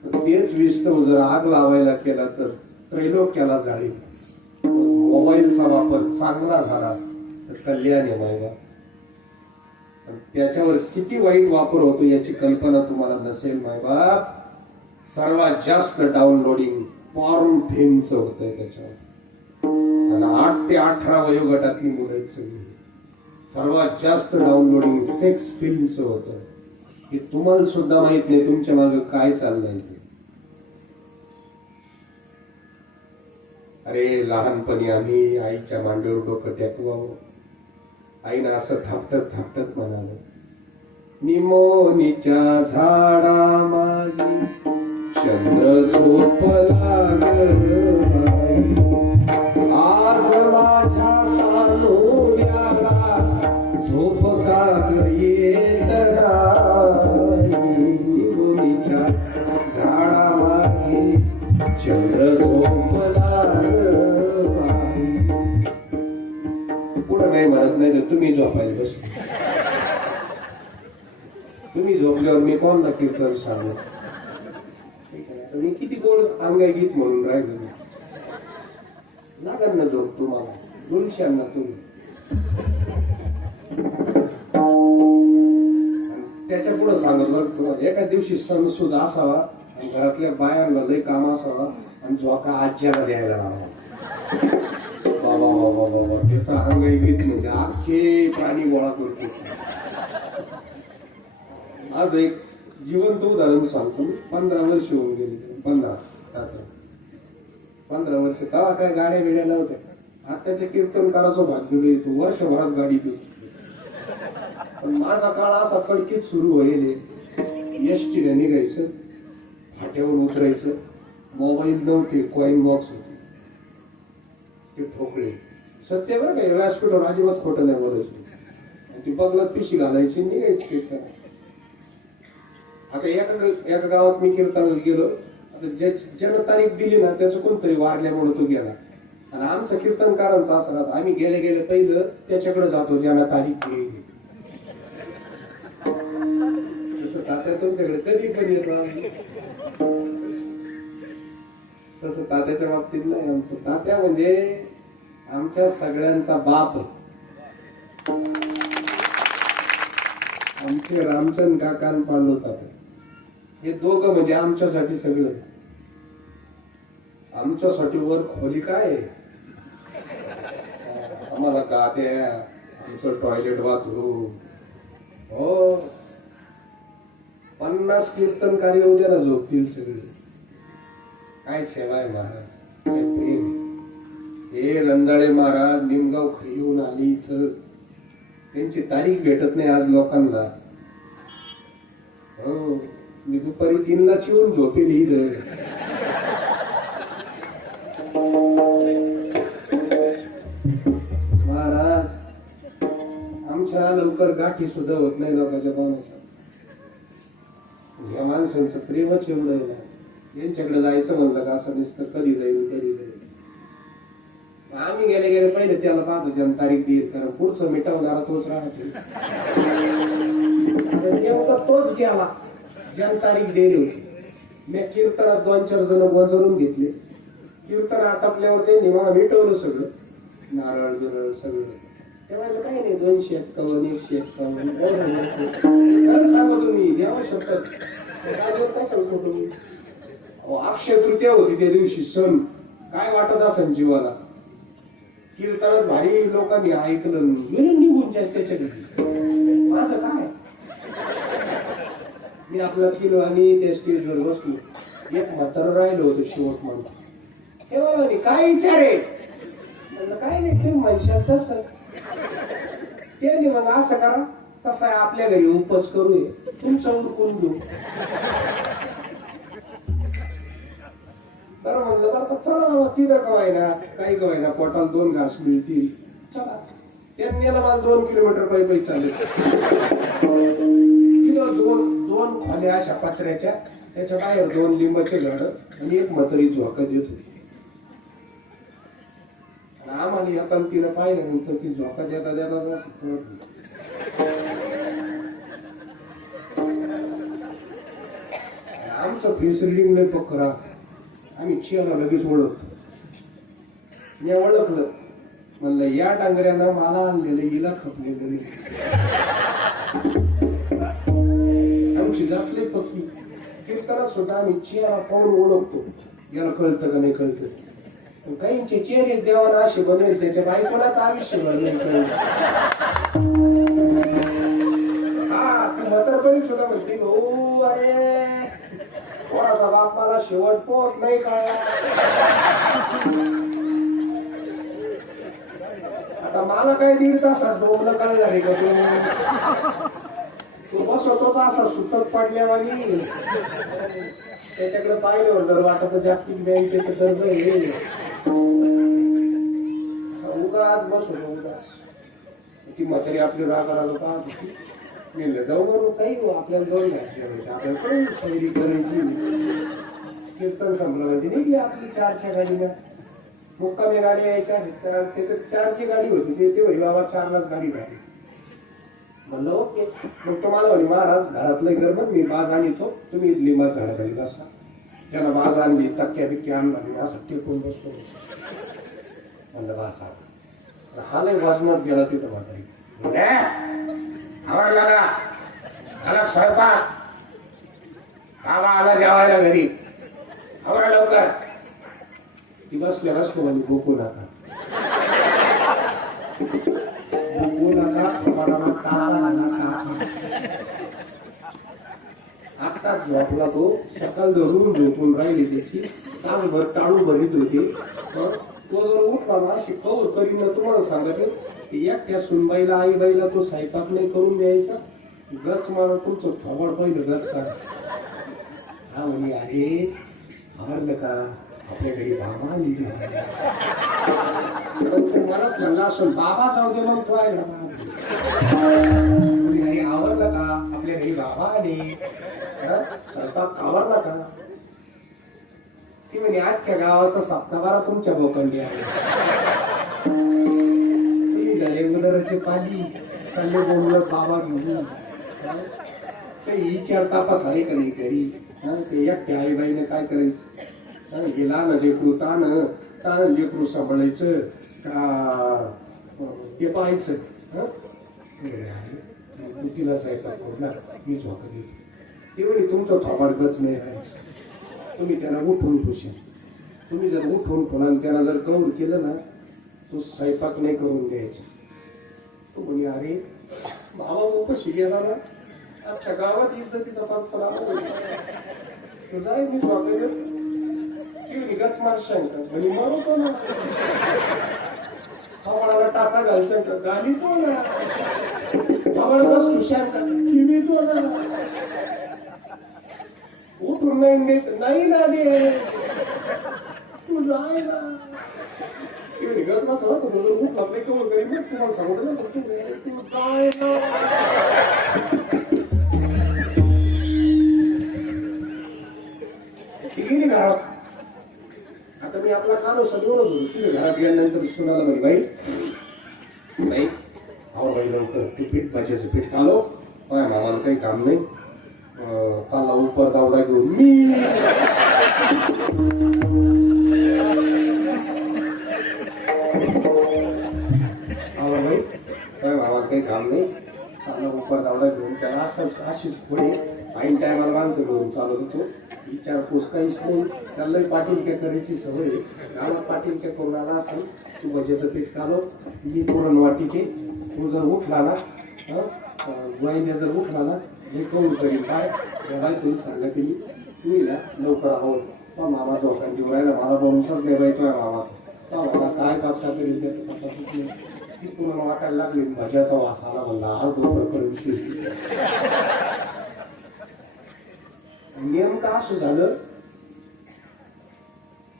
तेच विस्तव जर आग लावायला केला तर त्रैलोक्याला जाळी मोबाईलचा वापर चांगला झाला तर कल्याण आहे मायबाप. पण त्याच्यावर किती वाईट वापर होतो याची कल्पना तुम्हाला नसेल मायबाप. सर्वात जास्त डाउनलोडिंग पॉर्न फिल्मचं होतंय त्याच्यावर, आणि 8 ते 18 वयोगटातली मुलं आहेत सगळी. सर्वात जास्त डाउनलोडिंग सेक्स फिल्मचं होतं. हे तुम्हाला सुद्धा माहित नाही तुमच्या मागे काय चाललंय ते. अरे लहानपणी आम्ही आईच्या मांडीवर डोकं टेकवावं, आईनं असं थापटत थापटत म्हणालं, निमोनीच्या झाडा मागी चंद्र झोपला आज माझ्या सानुऱ्याला झोप का येत निमोनीच्या झाडा मागी चंद्र झोपला. पुढं नाही म्हणत नाही तर तुम्ही झोपायला बस. तुम्ही झोपल्यावर मी कोणता कीर्तन सांगू. मी किती गोड अंगाई गीत म्हणून राहिलो लागत ना झोप तुम्हाला गुलशांना तुम्ही. त्याच्या पुढे सांगत बघ तुम्हाला, एका दिवशी सण सुद्धा असावा आणि घरातल्या बायांना लय काम असावा आणि झोका आज्याला द्यायला लावा. बाबा बाबा बाबा त्याचा अंगाई गीत म्हणजे अख्खे प्राणी गोळा करतो. आज एक जिवंत उदाहरण सांगतो. 15 वर्ष होऊन गेली. 15 वर्ष तेव्हा काय गाड्या बिड्या नव्हत्या. आताच्या कीर्तनकाराचं भाग्य येतो वर्षभरात गाडी देतो. पण माझा काळ असा कडकीत सुरू होईल. एसटीने निघायचं, फाट्यावर उतरायचं, मोबाईल नव्हते, कॉइन बॉक्स होते, ते ठोकळे सत्य बरं काय. व्यासपीठावर अजिबात खोटं नाही बोलायचं. ती बगलात पिशी घालायची निघायची कीर्तन. आता एका गावात मी कीर्तनात गेलो. आता ज्यानं तारीख दिली ना त्याचं कोणतरी वारल्यामुळे तो गेला. आणि आमचं कीर्तनकारांचं असं राहतं, आम्ही गेले गेले पहिलं त्याच्याकडे जातो ज्यांना तारीख दिली. तसं तात्या तुमच्याकडे कधी पण येतो. तसं तात्याच्या बाबतीत नाही. आमचं तात्या म्हणजे आमच्या सगळ्यांचा बाप. आमचे रामचंद काका आणि पांडू तात्या हे दोघं म्हणजे आमच्यासाठी सगळं. आमच्यासाठी वर खोली काय आहे आम्हाला तात्या, आमचं टॉयलेट बाथरूम. हो 50 कीर्तनकारी उद्या ना झोपतील सगळे. काय सेवा आहे महाराज, काय प्रेम. हे लंदाळे महाराज निमगाव येऊन आली इथं. त्यांची तारीख भेटत नाही आज लोकांना. हो मी दुपारी 3ला चिवून झोपेली इथं. महाराज आमच्या लवकर गाठी सुद्धा होत नाही लोकांच्या पाहुण्याच्या. या माणसांचं प्रेमच एवढं आहे. यांच्याकडे जायचं म्हणलं का असं नुसतं कधी जाईल कधी जाईल. आम्ही गेले गेले पहिले त्याला पाहतो ज्यानं तारीख देईल, कारण पुढचं मिटवणारा तोच राहतो. नेमका तोच गेला ज्यानं तारीख दिली होती. मी कीर्तनात 2-4 जण गोंजरून घेतले. कीर्तन आटपल्यावर त्यांनी मला मिटवलं सगळं, नारळ बिरळ सगळं. तेव्हा काही नाही 251 151 सांगा तुम्ही देवा शपथ. अक्षय तृतीया होती त्या दिवशी सण. काय वाटत असेल जीवाला. कीर्तनात भारी लोकांनी ऐकलं निघून जायचं त्याच्याकडे. माझं काय मी आपला किलो आणि त्या स्टेजवर बसलो. एक म्हातारं राहिलं होतं शेवट म्हणून. तेव्हा काय विचारे म्हणलं काय नाही तुम्ही म्हणशाल तसं. ते नाही म्हणा असं करा तसा आपल्या घरी उपवास करू तुमचं उरकून घेऊ. बरं म्हणलं बरं चला तिथं कवाय ना काही कवाय ना पोटाला 2 घास मिळतील चला. त्यांनी मला 2 किलोमीटर पायी चालले. दोन खोल्या अशा पत्र्याच्या, त्याच्या बाहेर 2 लिंबाचे झाड आणि एक म्हातारी झोका देत होती. आम्हाला या पंक्तीला पाहिल्यानंतर ती झोका देता देता असं कळत. आमचं फेस रिडिंग नाही पकरा. आम्ही चेहरा लगेच ओळखतो. मी ओळखलं म्हणलं या डांगऱ्यानं मला आणलेलं हिला खपलेलं नाही. आमची जातले पत्नी कीर्तनात सुद्धा आम्ही चेहरा पाहून ओळखतो, याला कळतं का नाही कळतं. काहींचे चेहरे देवाला असे बनेल त्याच्या बायकोलाच आयुष्य भरले. हा ती म्हातारपणी सुद्धा म्हणते हो अरे कोणाचा बाप मला शेवट पोहोच नाही काय. आता मला काय 1.5 तासात डोंबलं काय झाले का तू बसवतोच असा सुतत पडल्यावानी. त्याच्याकडे पाहिल्यावर जर वाटत जागतिक बँकेचे कर्ज आहे. उगाच बसवतो उगाच. ती म्हातारी आपली रागाला का मेल जाऊ म्हणून काही आपल्याला जाऊन घ्यायची आपल्याला पण सैरी करायची. कीर्तन संपलं म्हणजे निघली आपली 4च्या गाडीला. मुक्कामी गाडी यायच्या त्याच्यात 4ची गाडी होती ते होई बाबा 4लाच गाडी राहिली. म्हणलं ओके. मग तुम्हाला म्हणे महाराज घरातलं गरबत मी बाज आणतो तुम्ही लिंबात झाडाखाली बसा. त्याला बाज आणली टक्क्या बिक्क्या आणला मी असं टेकून बसतो. म्हणलं बास हा लय वाजनात गेला तिथं म्हातारी. आवडला का आला स्वयंपाक बाबा आला जेवायला घरी आवडा लवकर. ती बसल्या बसलो म्हणजे भोकू नका भोकू नका. आत्ताच झोपला तो. सकाळ धरून झोपून राहिली त्याची तासभर टाळू भरीत होते. तो जर उठला ना शिकव तरी न तुम्हाला सांगत एकट्या सुनबाईला आईबाईला तो स्वयंपाक नाही करून द्यायचा. गच मारा तुमचं थोबड पहिलं गच काढ. हा म्हणे अरे आवडलं का आपल्या घरी बाबा आली. मलाच म्हणला असं बाबा जाऊ दे मग तो आहे घरी. आवडलं का आपल्या घरी बाबा आले स्वयंपाक आवडला का. ती म्हणे आजच्या गावाचा सप्ताह तुमच्या बोकंडी आहे. उदराचे पाणी चालले बोलत बाबा घेऊन काही 4 तापास आहे का नाही घरी. ते एकट्या आई बाईने काय करायचं. गेला ना लेकरू ताण लेकरू सांभाळायचं का ते पाहायचं. तिला स्वयंपाक करणार मी झोका देतो. ते म्हणे तुमचं थोबाडगच नाही राहायचं. तुम्ही त्याला उठवून खुशी. तुम्ही जर उठवून पुन्हा त्याला जर गौर केलं ना तो स्वयंपाक नाही करून द्यायचा. तो म्हणे अरे बाबा उपशी गेला ना अख्ख्या गावात इज्जतीचा पाचला जाय मी झोका गच मार शंका म्हणे मरतो ना. हवाळाला टाचा घाल शंका गाली तो ना. हवाळालाच तू शंका किमी तो ना. उठून नाही ना दे तू जाय ना. गत नसला तर उठ आपले कवर करीन मग तुम्हाला सांगतो ना तू जाय ना. ठीक घरात. आता मी आपला कानो सजवूनच होतो. तुम्ही घरात गेल्यानंतर सुनाला म्हणे बाई अहो बाई लवकर ते पीठ भाज्याचं पीठ कालो काय मामाला काही काम नाही चालला उपर दावडा घेऊन मी. काय भावात काही काम नाही चालला उपर दावडा घेऊन त्याला असंच अशीच पुढे ऐन टायमाला माणसं घेऊन चालत होतो. विचारपूस काहीच नाही. त्याला पाटीलक्या करायची सवय. गावात पाटीलक्या करून आला असेल तू भज्याचं पीठ कालो मी पुरण वाटीचे. तू जर उठला ना वाईने जर उठला ना हे करून करीन काय बाई तुम्ही सांगा की तुम्ही ना लवकर आहोत. तो मामा चौकांची उरायला मला बोलूनच देवायचो आहे मामाचा. मला काय पाचका करील त्याचं ती पुन्हा वाटायला लागली. भज्याचा वास आला म्हणला हा बरोबर. नेमकं असं झालं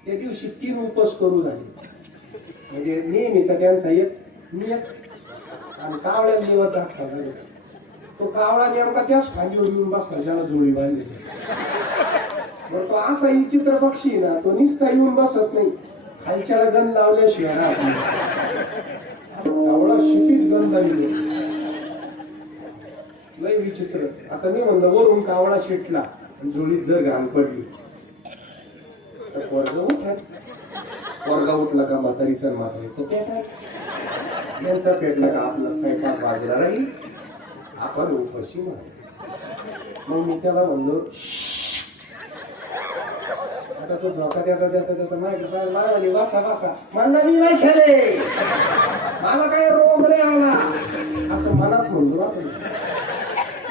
त्या दिवशी 3 उपवास करू झाले. म्हणजे नेहमीचा त्यांचा एक नियम आणि कावळ्या निवड दाखवला. तो कावळा नेमका त्याच खांदीवर येऊन बसला ज्याला जोडी बांधली. मग तो असा विचित्र पक्षी ना तो निस्ता येऊन बसत नाही. खालच्याला गण लावल्याशिवाय राहत नाही. कावळा शिपीत गण लावली लय विचित्र. आता मी म्हणलं वरून कावळा शिटला जुळीत जर घाण पडली तर पोरगा उठा. पोरगा उठला का म्हातारीचा पेट आहे. यांचा पेटला का आपला स्वयंपाक बाजूला राहील, आपण उपाशी मारू. मग मी त्याला म्हणलो, आता तो झोका देता माहिती वासा वासा म्हणला मी वैशाले, मला काय रोग रे आला असं मनात म्हणलो आपण.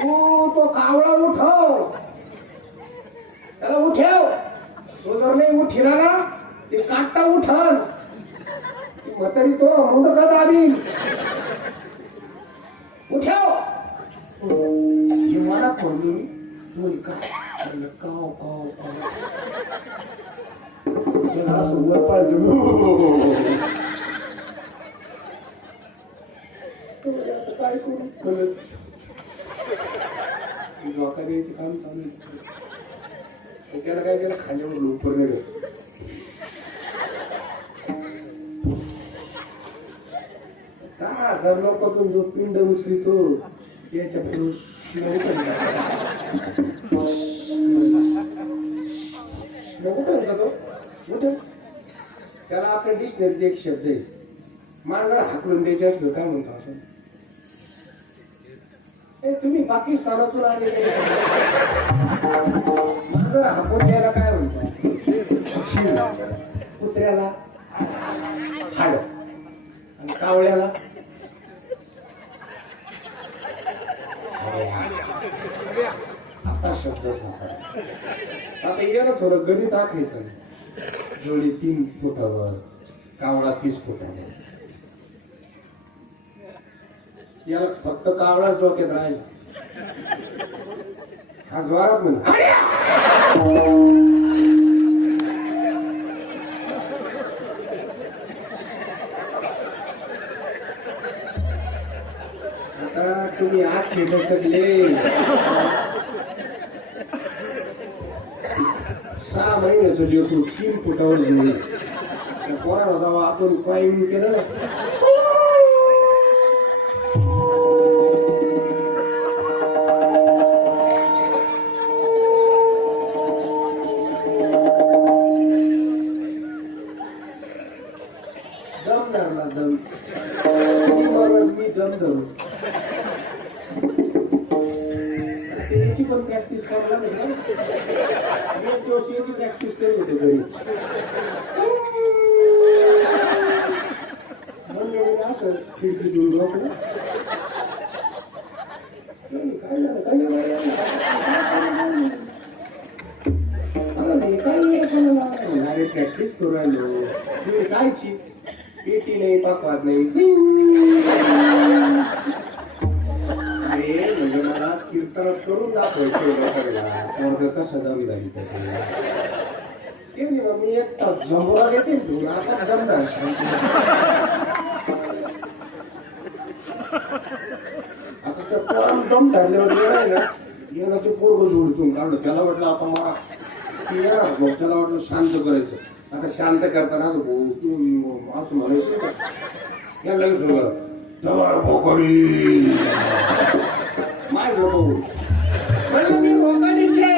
तू तो कावळा उठव, त्याला उठव. तो जर नाही उठिला ना ते काटा उठल, म्हातारी तो मुंडका दाबी. उठव मला म्हणलो मी काय काव काव काव असं वर पाडलं. काय करू कळत झोका द्यायचं काम चालू. त्याला काय केलं खाण्यावर लोपर नाही. 10,000 लोकांतून जो पिंड उचलितो त्याच्या पुरुष त्याला आपल्या डिक्शनरीत एक शब्द आहे, मांजर हाकलून द्यायचे असलं काय म्हणतो असं. तुम्ही पाकिस्तानातून आले मांजर हाकून द्यायला काय म्हणतो. कुत्र्याला हाड आणि कावळ्याला आता शब्द सापडा. आता याला थोडं गणित आखायचं. जोडी 3 फुटावर, कावळा 30 फुटावर. याला फक्त कावळा डोक्यात राहिला. हा जोरात म्हणा. आता तुम्ही आत खेळू शकले. 6 महिन्याचं लेकरू 3 फुटावर गेले. कोणाला जावा आपण काय केलं. दम धरला दम. मी दम धरू. त्याची पण प्रॅक्टिस करायला लागेल. एक दिवस याची प्रॅक्टिस केली होती घरी. असं खिडकी दूर काय झालं काय अरे प्रॅक्टिस करू राहिलो. कायची पेटी नाही पाकवात नाही. अरे म्हणजे मला कीर्तनात करून दाखवायचं कसं जावी लागली ते मी एक जमोरा घेते तू आता जमणार. आता त्या पोरान दम धरल्यावर गेलाय ना याला ते पोरग जोडतून काढलं. त्याला वाटलं आता मला त्याला वाटलं शांत करायचं. आता शांत करताना असं म्हणायचं या लगेच सुरू करा जवळ भोकडी माय म्हणलं मी भोकाडीचे.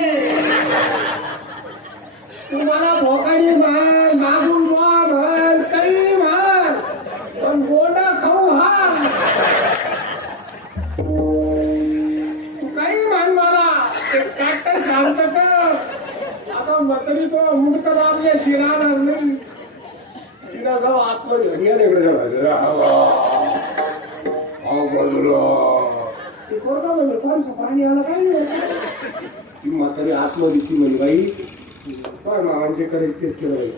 तुम्हाला भोकाडी मार मागून मार काही मार पण गोडा खाऊ हा. तू काही मान मला ते काट शांत कर. आता म्हातारी तो मुंडका दाबल्या शिराणार नाही. तिला जाऊ आतमध्ये इकडे ते कोणता म्हणलं कोणचं पाणी आलं काय नाही. ती म्हातारी आतमध्ये ती म्हणे बाई काय मामांचे करायचं तेच केलं बाई.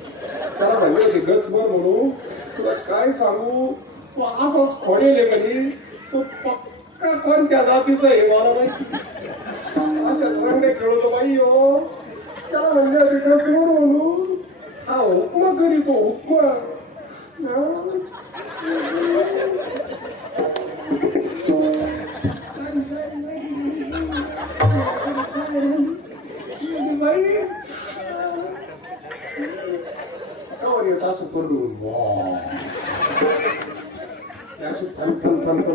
त्याला म्हणले होते गच बर म्हणून तुला काय सांगू तू असंच खोडेल कधी तो पक्का कोणत्या जातीचा हे मला माहिती. अशाच रंगे खेळतो बाई हो. त्याला म्हणले होते गच बर म्हणून हा हुकमा करीतो हुकमा. असं करून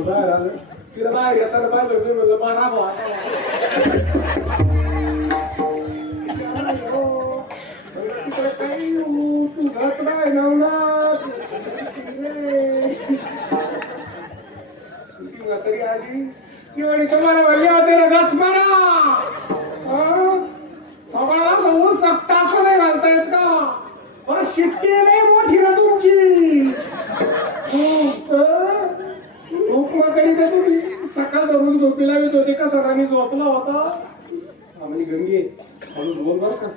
बाहेर आलं. तिला बाहेर येताना पाहिलं मी म्हणलं मारा काही तू घच नाही नवनाथ म्हणे तुम्हाला भैया तेरा गच मारा सगळा समोर सक्ताच नाही घालता येत का बरं शिट्टी नाही मोठी ना तुमची झोप मग कधी का तुम्ही सकाळ धरून झोपीला येत होते का सरांनी झोपला होता आम्ही गंगे म्हणून बोल बर का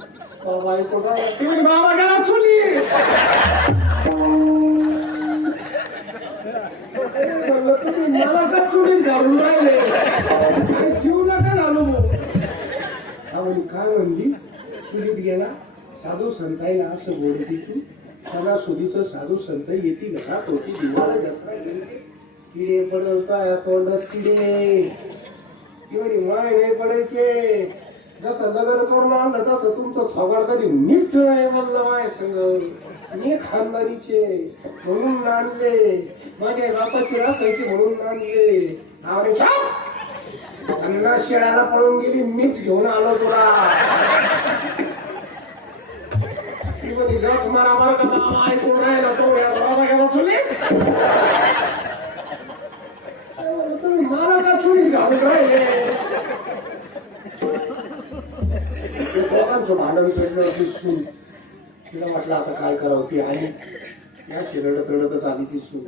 बाबा गेला चुली मला का चुलीत घालून राहिले जीव नका झालो काय म्हणली चुलीत गेला साधू संताईला असं बोलती की सणासुदीचं साधू संत येते घरात होती दिवाळी दसरा किडे पडवता तोंडात किडे किंवा माय नाही पडायचे जसं लग्न करून आणलं तसं तुमचं थोबाड कधी नीट नाही बोललं माय संग मी खानदारीचे म्हणून आणले माझ्या बापाची राखायची म्हणून आणले अन्ना शेळ्याला पळून गेली मीच घेऊन आलो तुला गच मारा मार का ऐकून राहिला तो या बाबा गेला चुली तुम्ही मला का चुली घालून राहिले दोघांचं भांडण पेटलं दिसून तिला म्हटलं आता काय करावं ती आली या रडत रडतच आली ती सून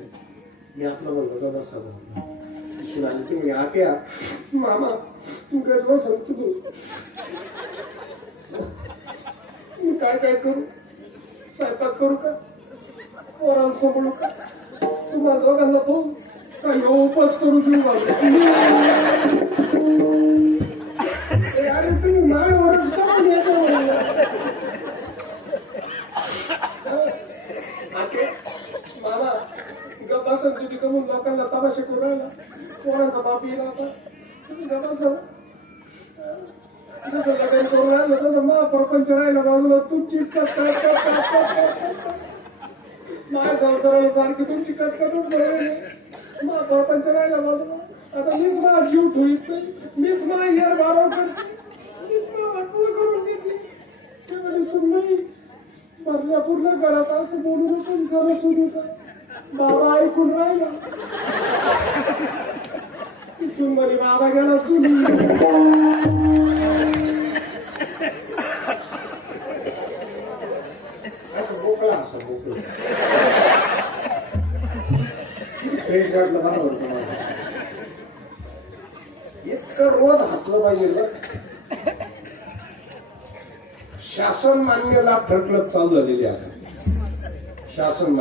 मी आपलं म्हणलं का सगळं दिसून आली की मी आत्या मामा तू गजवा सांगतो तू मी काय काय करू स्वयंपाक करू का पोरांना सांभाळू का तुम्हाला दोघांना पाहू काही उपास करू जीव अरे तुम्ही नाही वरच का मला गप्पासन तुझी कमून लोकांना तमाशे करून राहिला पोरांचा बाप येईल आता तुम्ही गप्पासन जसं लग्न करून राहिलं तसं मा प्रपंच राहिला बाजूला तुमची माझ्या संसाराला सारखी तुमची कटकटून मा प्रपंच राहिला बाजूला आता मीच माझा जीव ठेवीत नाही मीच माझा यार बारा मीच माझा करून घेतली ते म्हणजे सुनबाई भरल्या पूर्ण घरात असं बोलू नको सारा सुरूचा बाबा ऐकून राहिला तिथून म्हणे बाबा गेला चुली असं बोकळा फ्रेश वाटलं बरोबर तुम्हाला इतकं रोज हसलं पाहिजे शासन मान्य लाभ ठरकलत चालू झालेली आहे शासन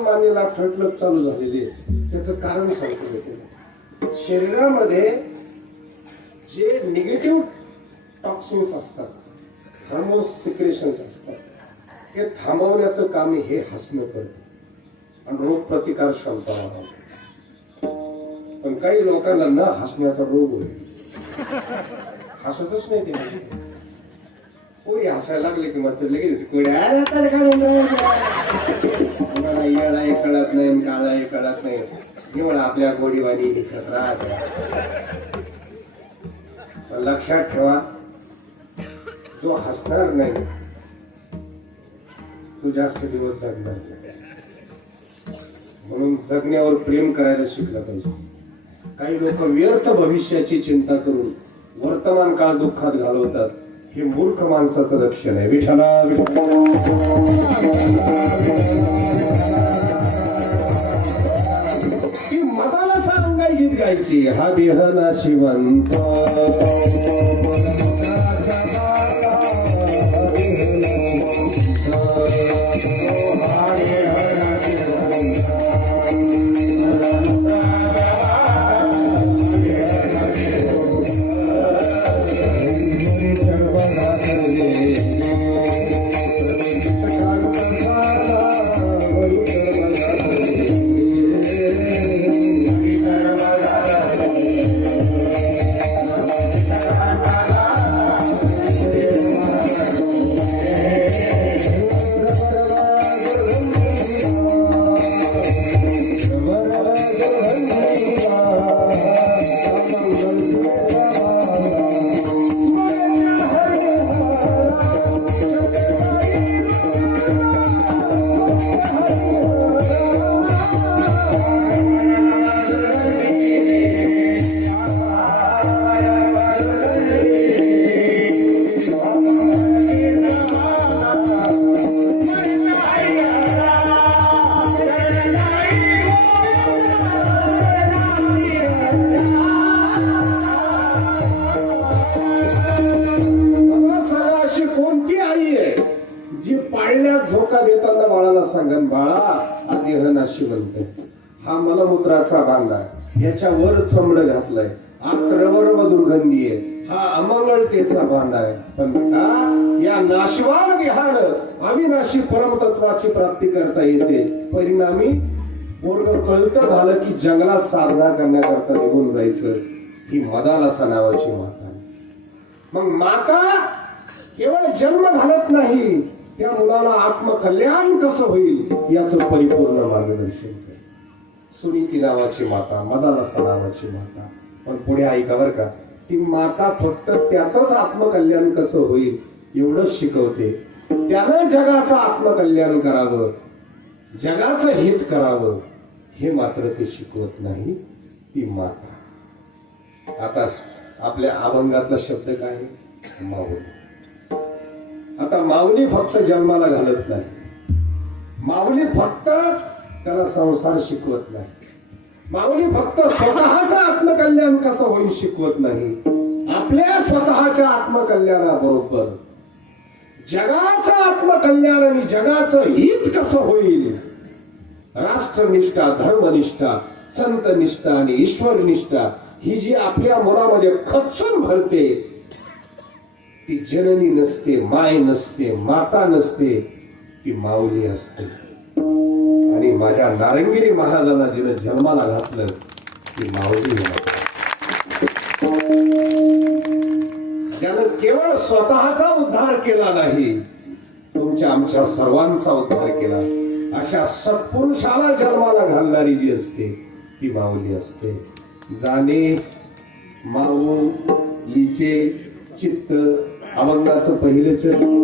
मान्य लाभ ठरकलत चालू झालेली आहे त्याचं कारण सांगतो शरीरामध्ये जे निगेटिव्ह टॉक्सिन्स असतात थर्मोसिक्रेशन्स असतात ते थांबवण्याचं काम हे हसणं करतं आणि रोग प्रतिकार क्षमता वाढवते पण काही लोकांना न हसण्याचा रोग होईल हसतच नाही ते कोणी हसायला लागले की मग लगेच येळाही कळत नाही काळाही कळत नाही निवड आपल्या गोडीवाडी दिसत राहत लक्षात ठेवा जो हसणार नाही तो जास्त दिवस जगणार नाही म्हणून जगण्यावर प्रेम करायला शिकलं पाहिजे काही लोक व्यर्थ भविष्याची चिंता करून वर्तमान काळ दुःखात घालवतात हे मूर्ख माणसाचं लक्षण आहे विठ्ठला ती मताला सांगाय गीत गायची हा देह नाशिवंत नाशिवंत, हा मलमूत्राचा बांधा, याच्यावर चमड घातलंय, आत्रवर दुर्गंधी आहे, हा अमंगळतेचा बांधा आहे. पण का या नाशवान विहान अविनाशी परमतत्वाची प्राप्ती करता येते. परिणामी पोरग कळत झालं की जंगलात साधना करण्याकरता निघून जायचं. ही मदालसा नावाची माता. मग माता केवळ जन्म घालत नाही, त्या मुलाला आत्मकल्याण कसं होईल याचं परिपूर्ण मार्गदर्शन करते. सुनीती नावाची माता, मदालसा नावाची माता. पण पुढे ऐका बरं का, ती माता फक्त त्याच आत्मकल्याण कसं होईल एवढंच शिकवते. त्यानं जगाचं आत्मकल्याण करावं, जगाचं हित करावं हे मात्र ते शिकवत नाही ती माता. आता आपल्या अभंगातला शब्द काय आहे? माऊली. आता माऊली फक्त जन्माला घालत नाही, माऊली फक्त त्याला संसार शिकवत नाही, माऊली फक्त स्वतःचं आत्मकल्याण कसं होईल शिकवत नाही, आपल्या स्वतःच्या आत्मकल्याणाबरोबर जगाचं आत्मकल्याण आणि जगाचं हित कसं होईल, राष्ट्रनिष्ठा, धर्मनिष्ठा, संतनिष्ठा आणि ईश्वरनिष्ठा ही जी आपल्या मनामध्ये खचून भरते, ती जननी नसते, माय नसते, माता नसते, ती माऊली असते. आणि माझ्या नारंगिरी महाराजांना जिने जन्माला घातलं ती माऊली आहे. ज्यानं केवळ स्वतःचा उद्धार केला नाही, तुमच्या आमच्या सर्वांचा उद्धार केला. अशा सत्पुरुषाला जन्माला घालणारी जी असते ती माऊली असते. जाणे माऊलीचे चित्त अभंगाचं पहिलं चरण.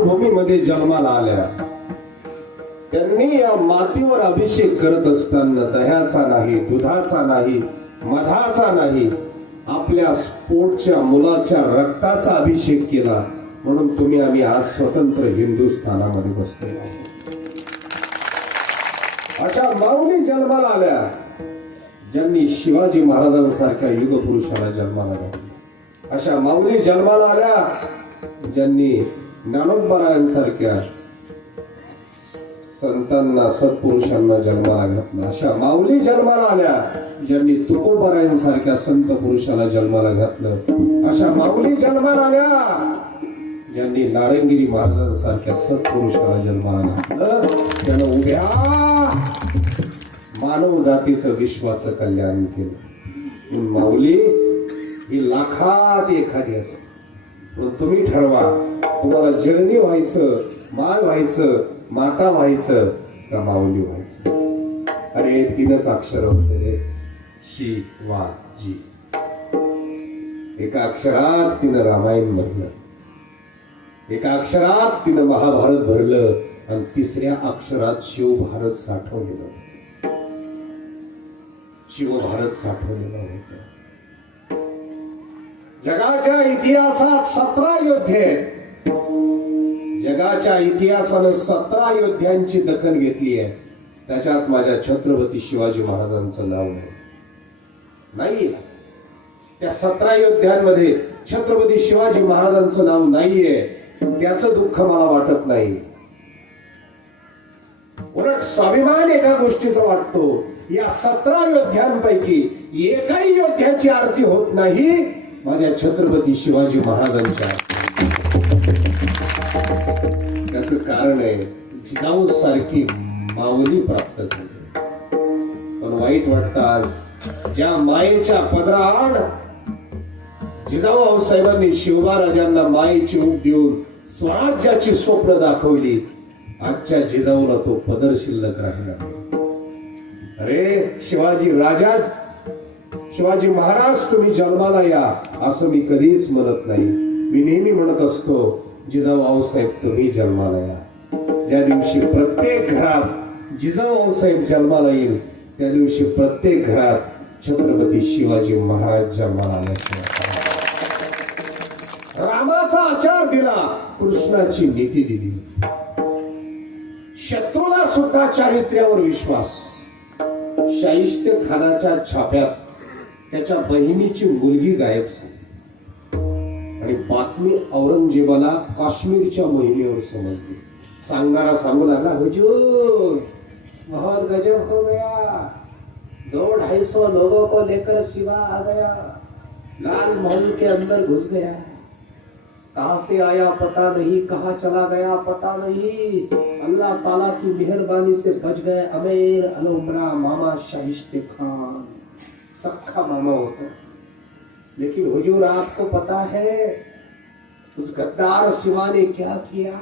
मातृभूमीमध्ये जन्माला आल्या त्यांनी या मातीवर अभिषेक करत असताना दह्याचा नाही, दुधाचा नाही, मधाचा नाही, आपल्या पोटच्या मुलाच्या रक्ताचा अभिषेक केला. म्हणून तुम्ही आम्ही आज स्वतंत्र हिंदुस्थानामध्ये बसलेलो आहोत. अशा माऊली जन्माला आल्या ज्यांनी शिवाजी महाराजांसारख्या युगपुरुषाला जन्माला घातला. अशा माऊली जन्माला आल्या ज्यांनी ज्ञानोबरायांसारख्या संतांना, सत्पुरुषांना जन्माला घातला. अशा माऊली जन्माला आल्या ज्यांनी तुकोबरायांसारख्या संत पुरुषाला जन्माला घातलं. अशा माऊली जन्माला आल्या ज्यांनी नारंगिरी महाराजांसारख्या सत्पुरुषाला जन्माला घातलं. त्यानं उभ्या मानव जातीचं, विश्वाचं कल्याण केलं. म्हणून माऊली ही लाखात एखादी असते. पण तुम्ही ठरवा, तुम्हाला जननी व्हायचं, माय व्हायचं, माता व्हायचं का माऊली व्हायचं. अरे तीनच अक्षर होते रे, शिवाजी. एका अक्षरात तिनं रामायण भरलं, एका अक्षरात तिनं महाभारत भरलं आणि तिसऱ्या अक्षरात शिवभारत साठवलेलं, शिवभारत साठवलेलं होतं. जगाच्या इतिहासात 17 योद्धे, जगाच्या इतिहासानं 17 योद्ध्यांची दखल घेतली आहे. त्याच्यात माझ्या छत्रपती शिवाजी महाराजांचं नाव नाही. त्या 17 योद्ध्यांमध्ये छत्रपती शिवाजी महाराजांचं नाव नाहीये. त्याचं दुःख मला वाटत नाही. उलट स्वाभिमान एका गोष्टीचा वाटतो, या 17 योद्ध्यांपैकी एकाही योद्ध्याची आरती होत नाही माझ्या छत्रपती शिवाजी महाराजांच्या. त्याचं कारण आहे, जिजाऊ सारखी माऊली प्राप्त झाली. पण वाईट वाटतं आज ज्या मायेच्या पदराआड जिजाऊ आऊसाहेबांनी शिवबा राजांना मायेची ऊब देऊन स्वराज्याची स्वप्न दाखवली, आजच्या जिजाऊला तो पदर शिल्लक राहिला. अरे शिवाजी राजा, शिवाजी महाराज तुम्ही जन्माला या असं मी कधीच म्हणत नाही. मी नेहमी म्हणत असतो, जिजाऊ आऊसाहेब तुम्ही जन्माला या. ज्या दिवशी प्रत्येक घरात जिजाऊ आऊसाहेब जन्माला येईल त्या दिवशी प्रत्येक घरात छत्रपती शिवाजी महाराज जन्माला आल्याशिवाय. रामाचा आचार दिला, कृष्णाची नीती दिली. शत्रूला सुद्धा चारित्र्यावर विश्वास. शाहिस्ते खानाच्या छाप्यात त्याच्या बहिणीची मुलगी गायब झाली आणि बातमी औरंगजेबाला काश्मीरच्या मोहिमेवर समजली. सांगणारा सांगू लागला, हुजूर बहुत गजब हो गया, 200-250 लोगों को लेकर शिवा आ गया, लाल महल के अंदर घुस गया, कहां से आया पता नहीं, कहां चला गया पता नहीं, अल्लाह ताला की मेहरबानी से बच गए अमीर अलुमरा मामा शाहिस्ते खान. सख्खा मामा होता. लेकिन हुजूर आपको पता है उस गद्दार शिवा ने क्या किया?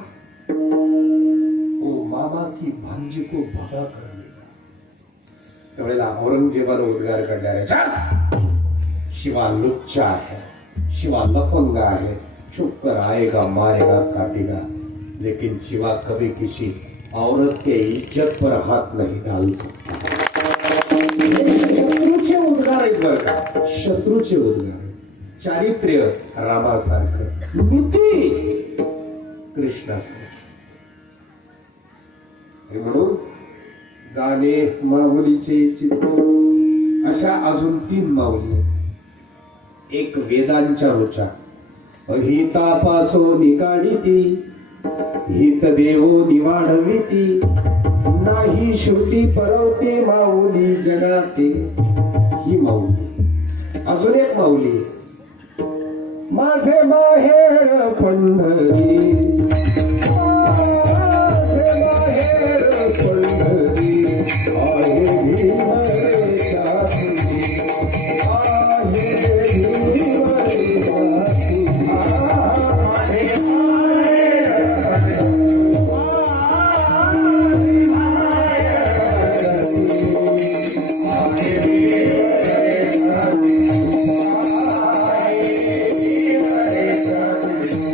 वो मामा की भांजी को भगा कर दिया. त्यावेळेला औरंगजेबाने उद्गार काढला, शिवा लुच्चा है, शिवा लफंगा है, छुप कर आएगा मारेगा काटेगा, लेकिन शिवा कभी किसी औरत के इज्जत पर हाथ नहीं डाल सकता. शत्रूचे उद्गार आहेत बरं का, शत्रूचे उद्गार. चारित्र्य रामासारखं, नीती कृष्णासारखं. म्हणून जाणे माऊलीचे चित्त. अशा अजून 3 माऊली. एक वेदांच्या रुचा, अहितापासो निकाडिती, हित देवो निवाडविती, नाही श्रुती परवते माऊली जगाते. ही माऊली. अजून एक माऊली, माझे माहेर पंढरी, माझे माहेर पंढरी, आहे भीमरेच्या तुझी, आहे भीमरेच्या तुझी.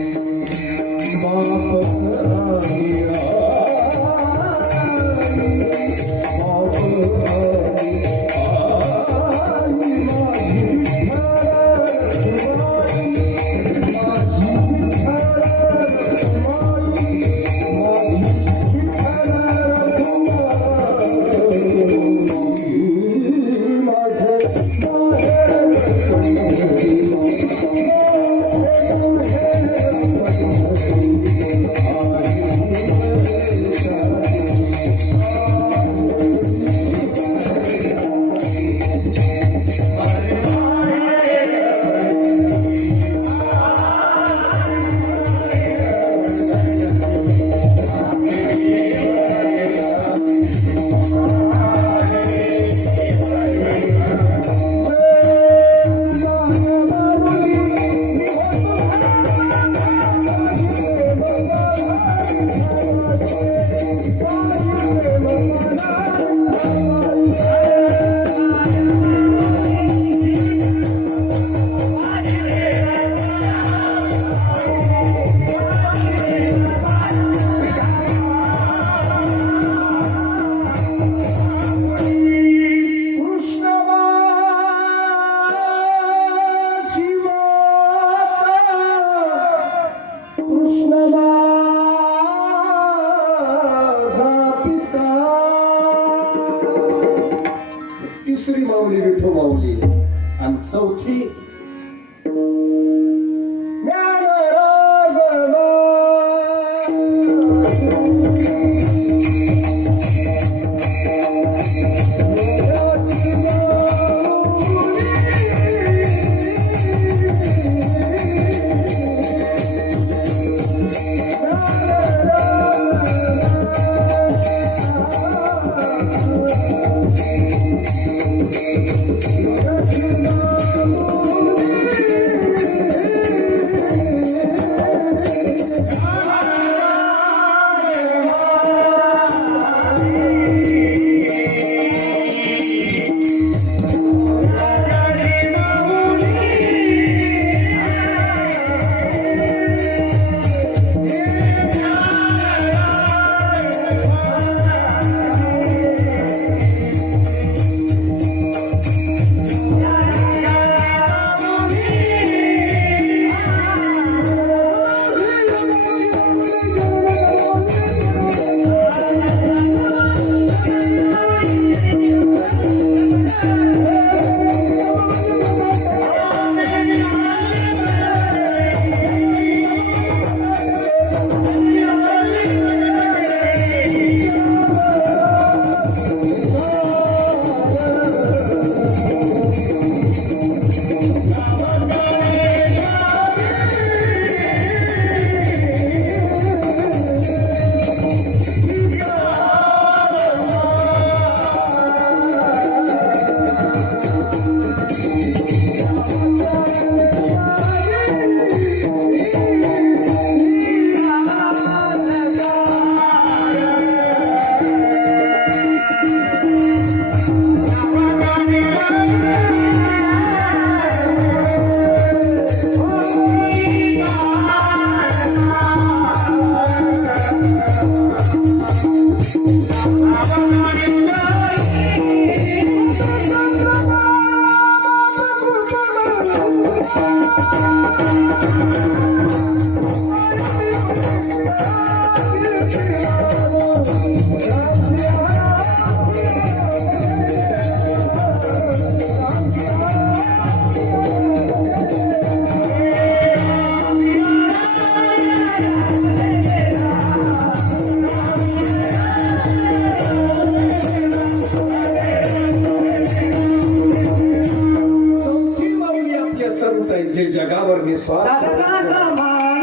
जे जगावर निस्वार्थ साधकाचा माय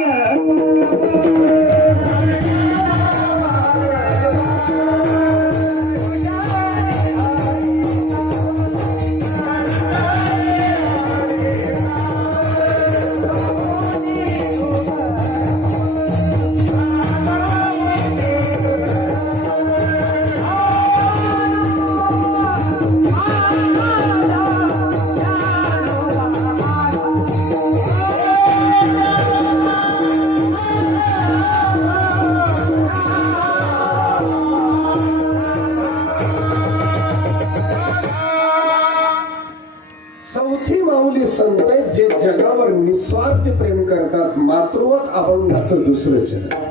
चौथी माऊली संत आहेत जे जगावर निस्वार्थ प्रेम करतात. मातृवत अभंगाचं दुसरं चरण.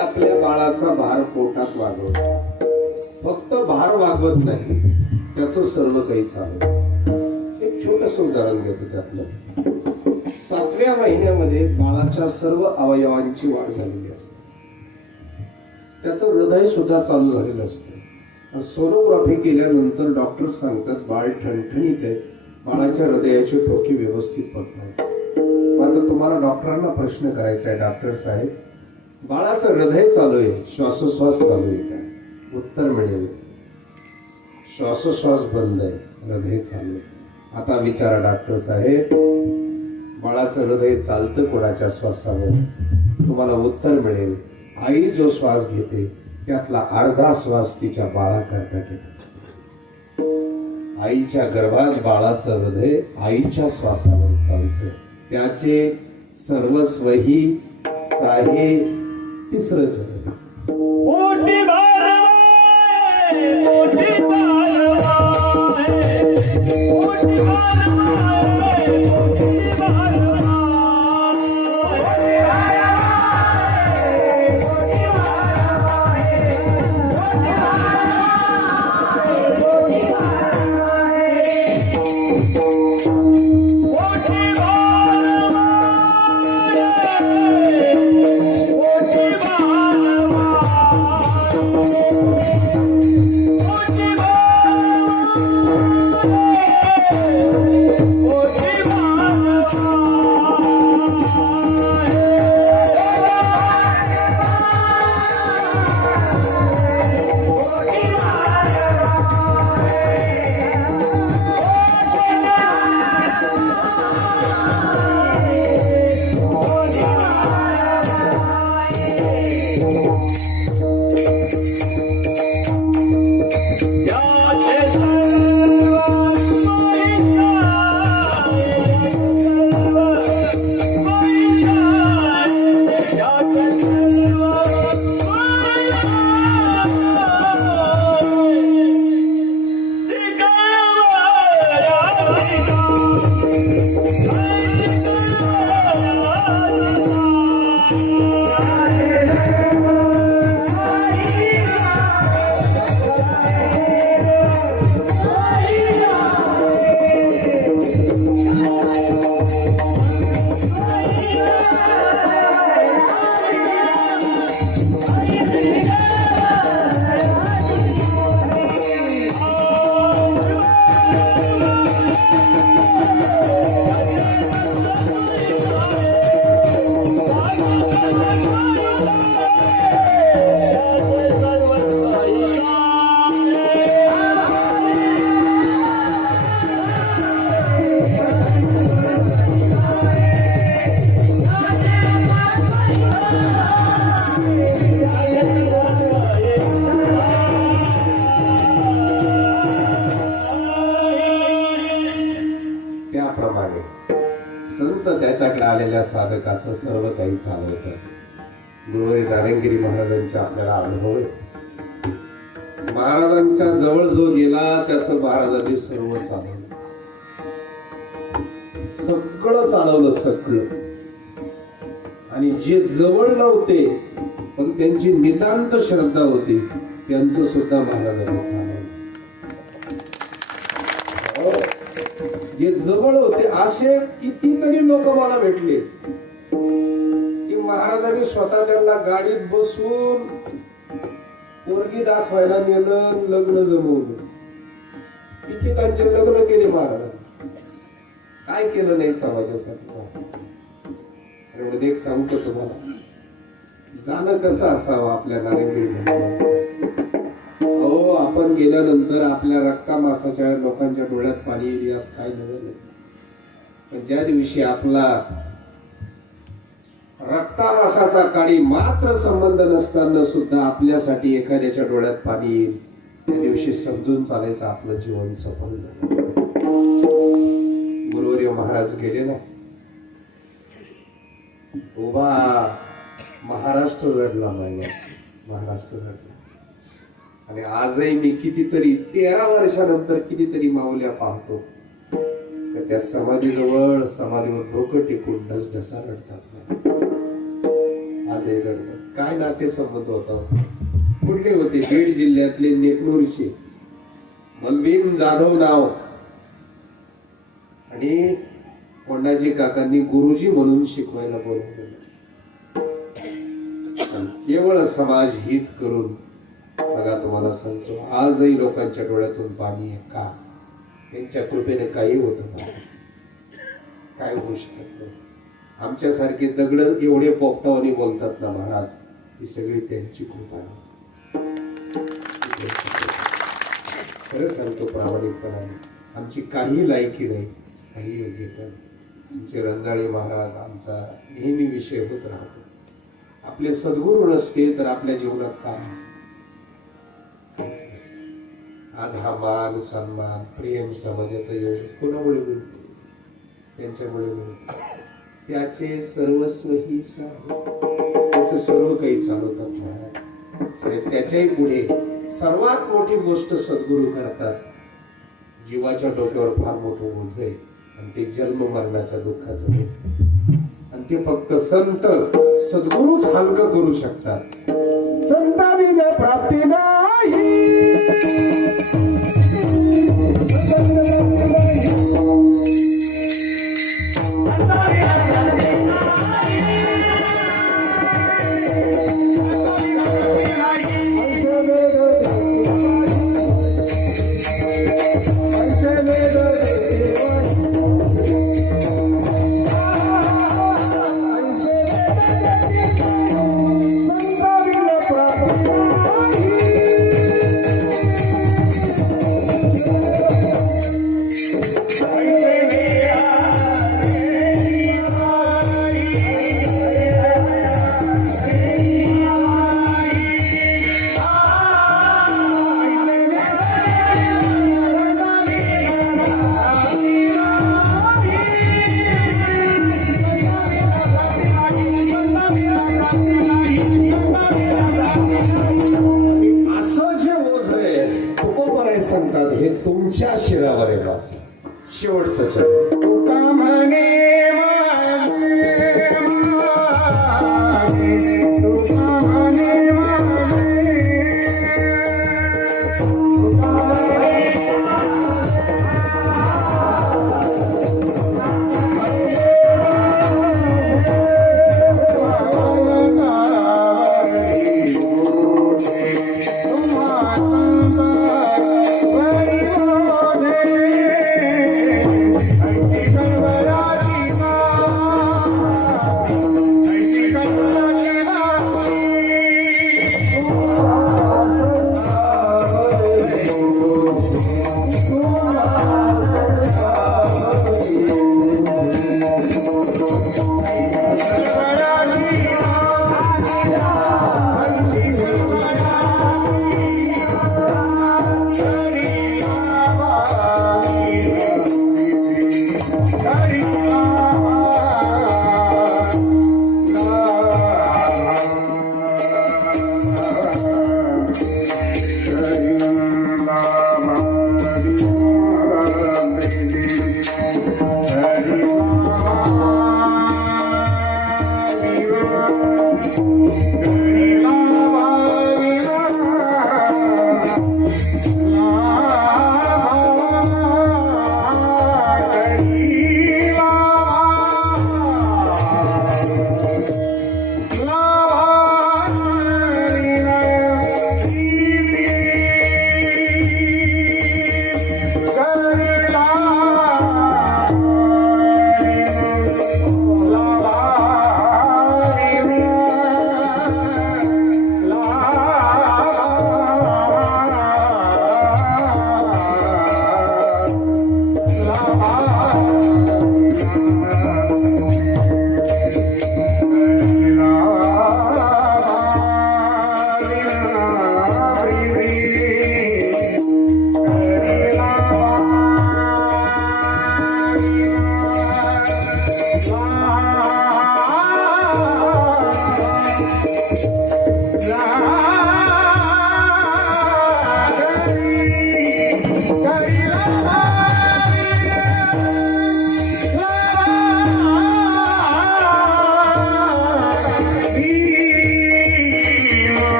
आपल्या बाळाचा भार पोटात वागवतो. फक्त भार वागवत नाही, त्याचं सर्व काही चालू. एक छोटस उदाहरण घेतो त्यातलं. 7व्या महिन्यामध्ये बाळाच्या सर्व अवयवांची वाढ झालेली असते. त्याचं हृदय सुद्धा चालू झालेलं असतं. सोनोग्राफी केल्यानंतर डॉक्टर सांगतात बाळ ठणठणीत आहे, बाळाच्या हृदयाचे ठोके व्यवस्थित पडतात. मात्र तुम्हाला डॉक्टरांना प्रश्न करायचा आहे, डॉक्टर साहेब बाळाचं हृदय चालू आहे, श्वासोश्वास चालू आहे का? उत्तर मिळेल श्वासोश्वास बंद आहे, हृदय चालू आहे. आता विचारा डॉक्टर साहेब, बाळाचं हृदय चालतं कोणाच्या श्वासावर? तुम्हाला उत्तर मिळेल आई जो श्वास घेते त्यातला अर्धा श्वास तिच्या बाळाकरता घेते. आईच्या गर्भात बाळाचं हृदय आईच्या श्वासावर चालतं. त्याचे सर्वस्वही साहे तिसरं जग. मोठी भारवाय, मोठी भारवाय, मोठी भारवाय, मोठी भारवाय. त्याप्रमाणे संत त्याच्याकडे आलेल्या साधकाचं सर्व काही चालवतं. गुरुदेव नारायणगिरी महाराजांच्या आपल्याला अनुभव आहे. महाराजांच्या जवळ जो गेला त्याचं महाराजांनी सर्व चालवलं, सगळं चालवलं सगळं. आणि जे जवळ नव्हते पण त्यांची नितांत श्रद्धा होती त्यांचं सुद्धा महाराजांनी चालवलं. जे जवळ होते असे कितीतरी लोक मला भेटले की महाराजांनी स्वतः त्यांना गाडीत बसवून पोरगी दाखवायला नेलं, लग्न जमवलं. कितीकांचे लग्न केले महाराजांनी, काय केलं नाही समाजासाठी. एवढं एक सांगतो तुम्हाला, जाणं कसं असावं आपल्या नारायणगिरी. हो, आपण गेल्यानंतर आपल्या रक्तामासाच्या लोकांच्या डोळ्यात पाणी येईल यात काय नव्हे. पण ज्या दिवशी आपला रक्तामासाचा काळी मात्र संबंध नसताना सुद्धा आपल्यासाठी एखाद्याच्या डोळ्यात पाणी येईल, त्या दिवशी समजून चालायचं आपलं जीवन सफल झालं. गुरुवर्य महाराज गेले ना, उभा महाराष्ट्र रडला नाही, महाराष्ट्र रडला. आणि आजही मी कितीतरी 13 वर्षानंतर कितीतरी माऊल्या पाहतो तर त्या समाधीजवळ समाधीवर डोकं टेकून ढसढसा रडतात. आजही रडतात. काय नातेसंबंध होता? कुठले होते? बीड जिल्ह्यातले नेकनूरचे मलबीन जाधव नाव आणि कोंडाजी काकांनी गुरुजी म्हणून शिकवायला बोलवलेलं. केवळ समाज हित करून बघा, तुम्हाला सांगतो आजही लोकांच्या डोळ्यातून पाणी आहे. का? त्यांच्या कृपेने काही होत नाही, काय होऊ शकत नाही. आमच्यासारखे दगड एवढे पोपटावानी बोलतात ना महाराज, ही सगळी त्यांची कृपा आहे. खरं सांगतो प्रामाणिकपणाने, आमची काही लायकी नाही, काही योग्यता नाही. आमचे रंजाळे महाराज आमचा नेहमी विषय होत राहतो. आपले सद्गुरू नसते तर आपल्या जीवनात काय असतं? आज हा मान सन्मान प्रेम समाजाचं एवढं कोणामुळे मिळते? त्यांच्यामुळे मिळते. त्याचे सर्वस्व ही त्याचं सर्व काही चालवतात महाराज. आणि त्याच्याही पुढे सर्वात मोठी गोष्ट सद्गुरू करतात. जीवाच्या डोक्यावर फार मोठं बोझ आहे आणि ते जन्म मरणाच्या दुःखाचं बोझ. आणि ते फक्त संत सद्गुरूच हलकं करू शकतात. संताविना प्राप्ती नाही. सांगतात हे तुमच्या शिरावर आहे बा. शेवटचं चरण तुका म्हणे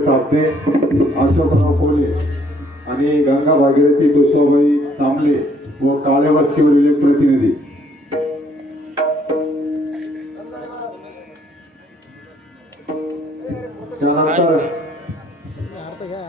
साबदे, अशोकराव कोले आणि गंगा भागीरथी तुळसाबाई तांबले व काळे वस्तीवरील एक प्रतिनिधी. त्यानंतर का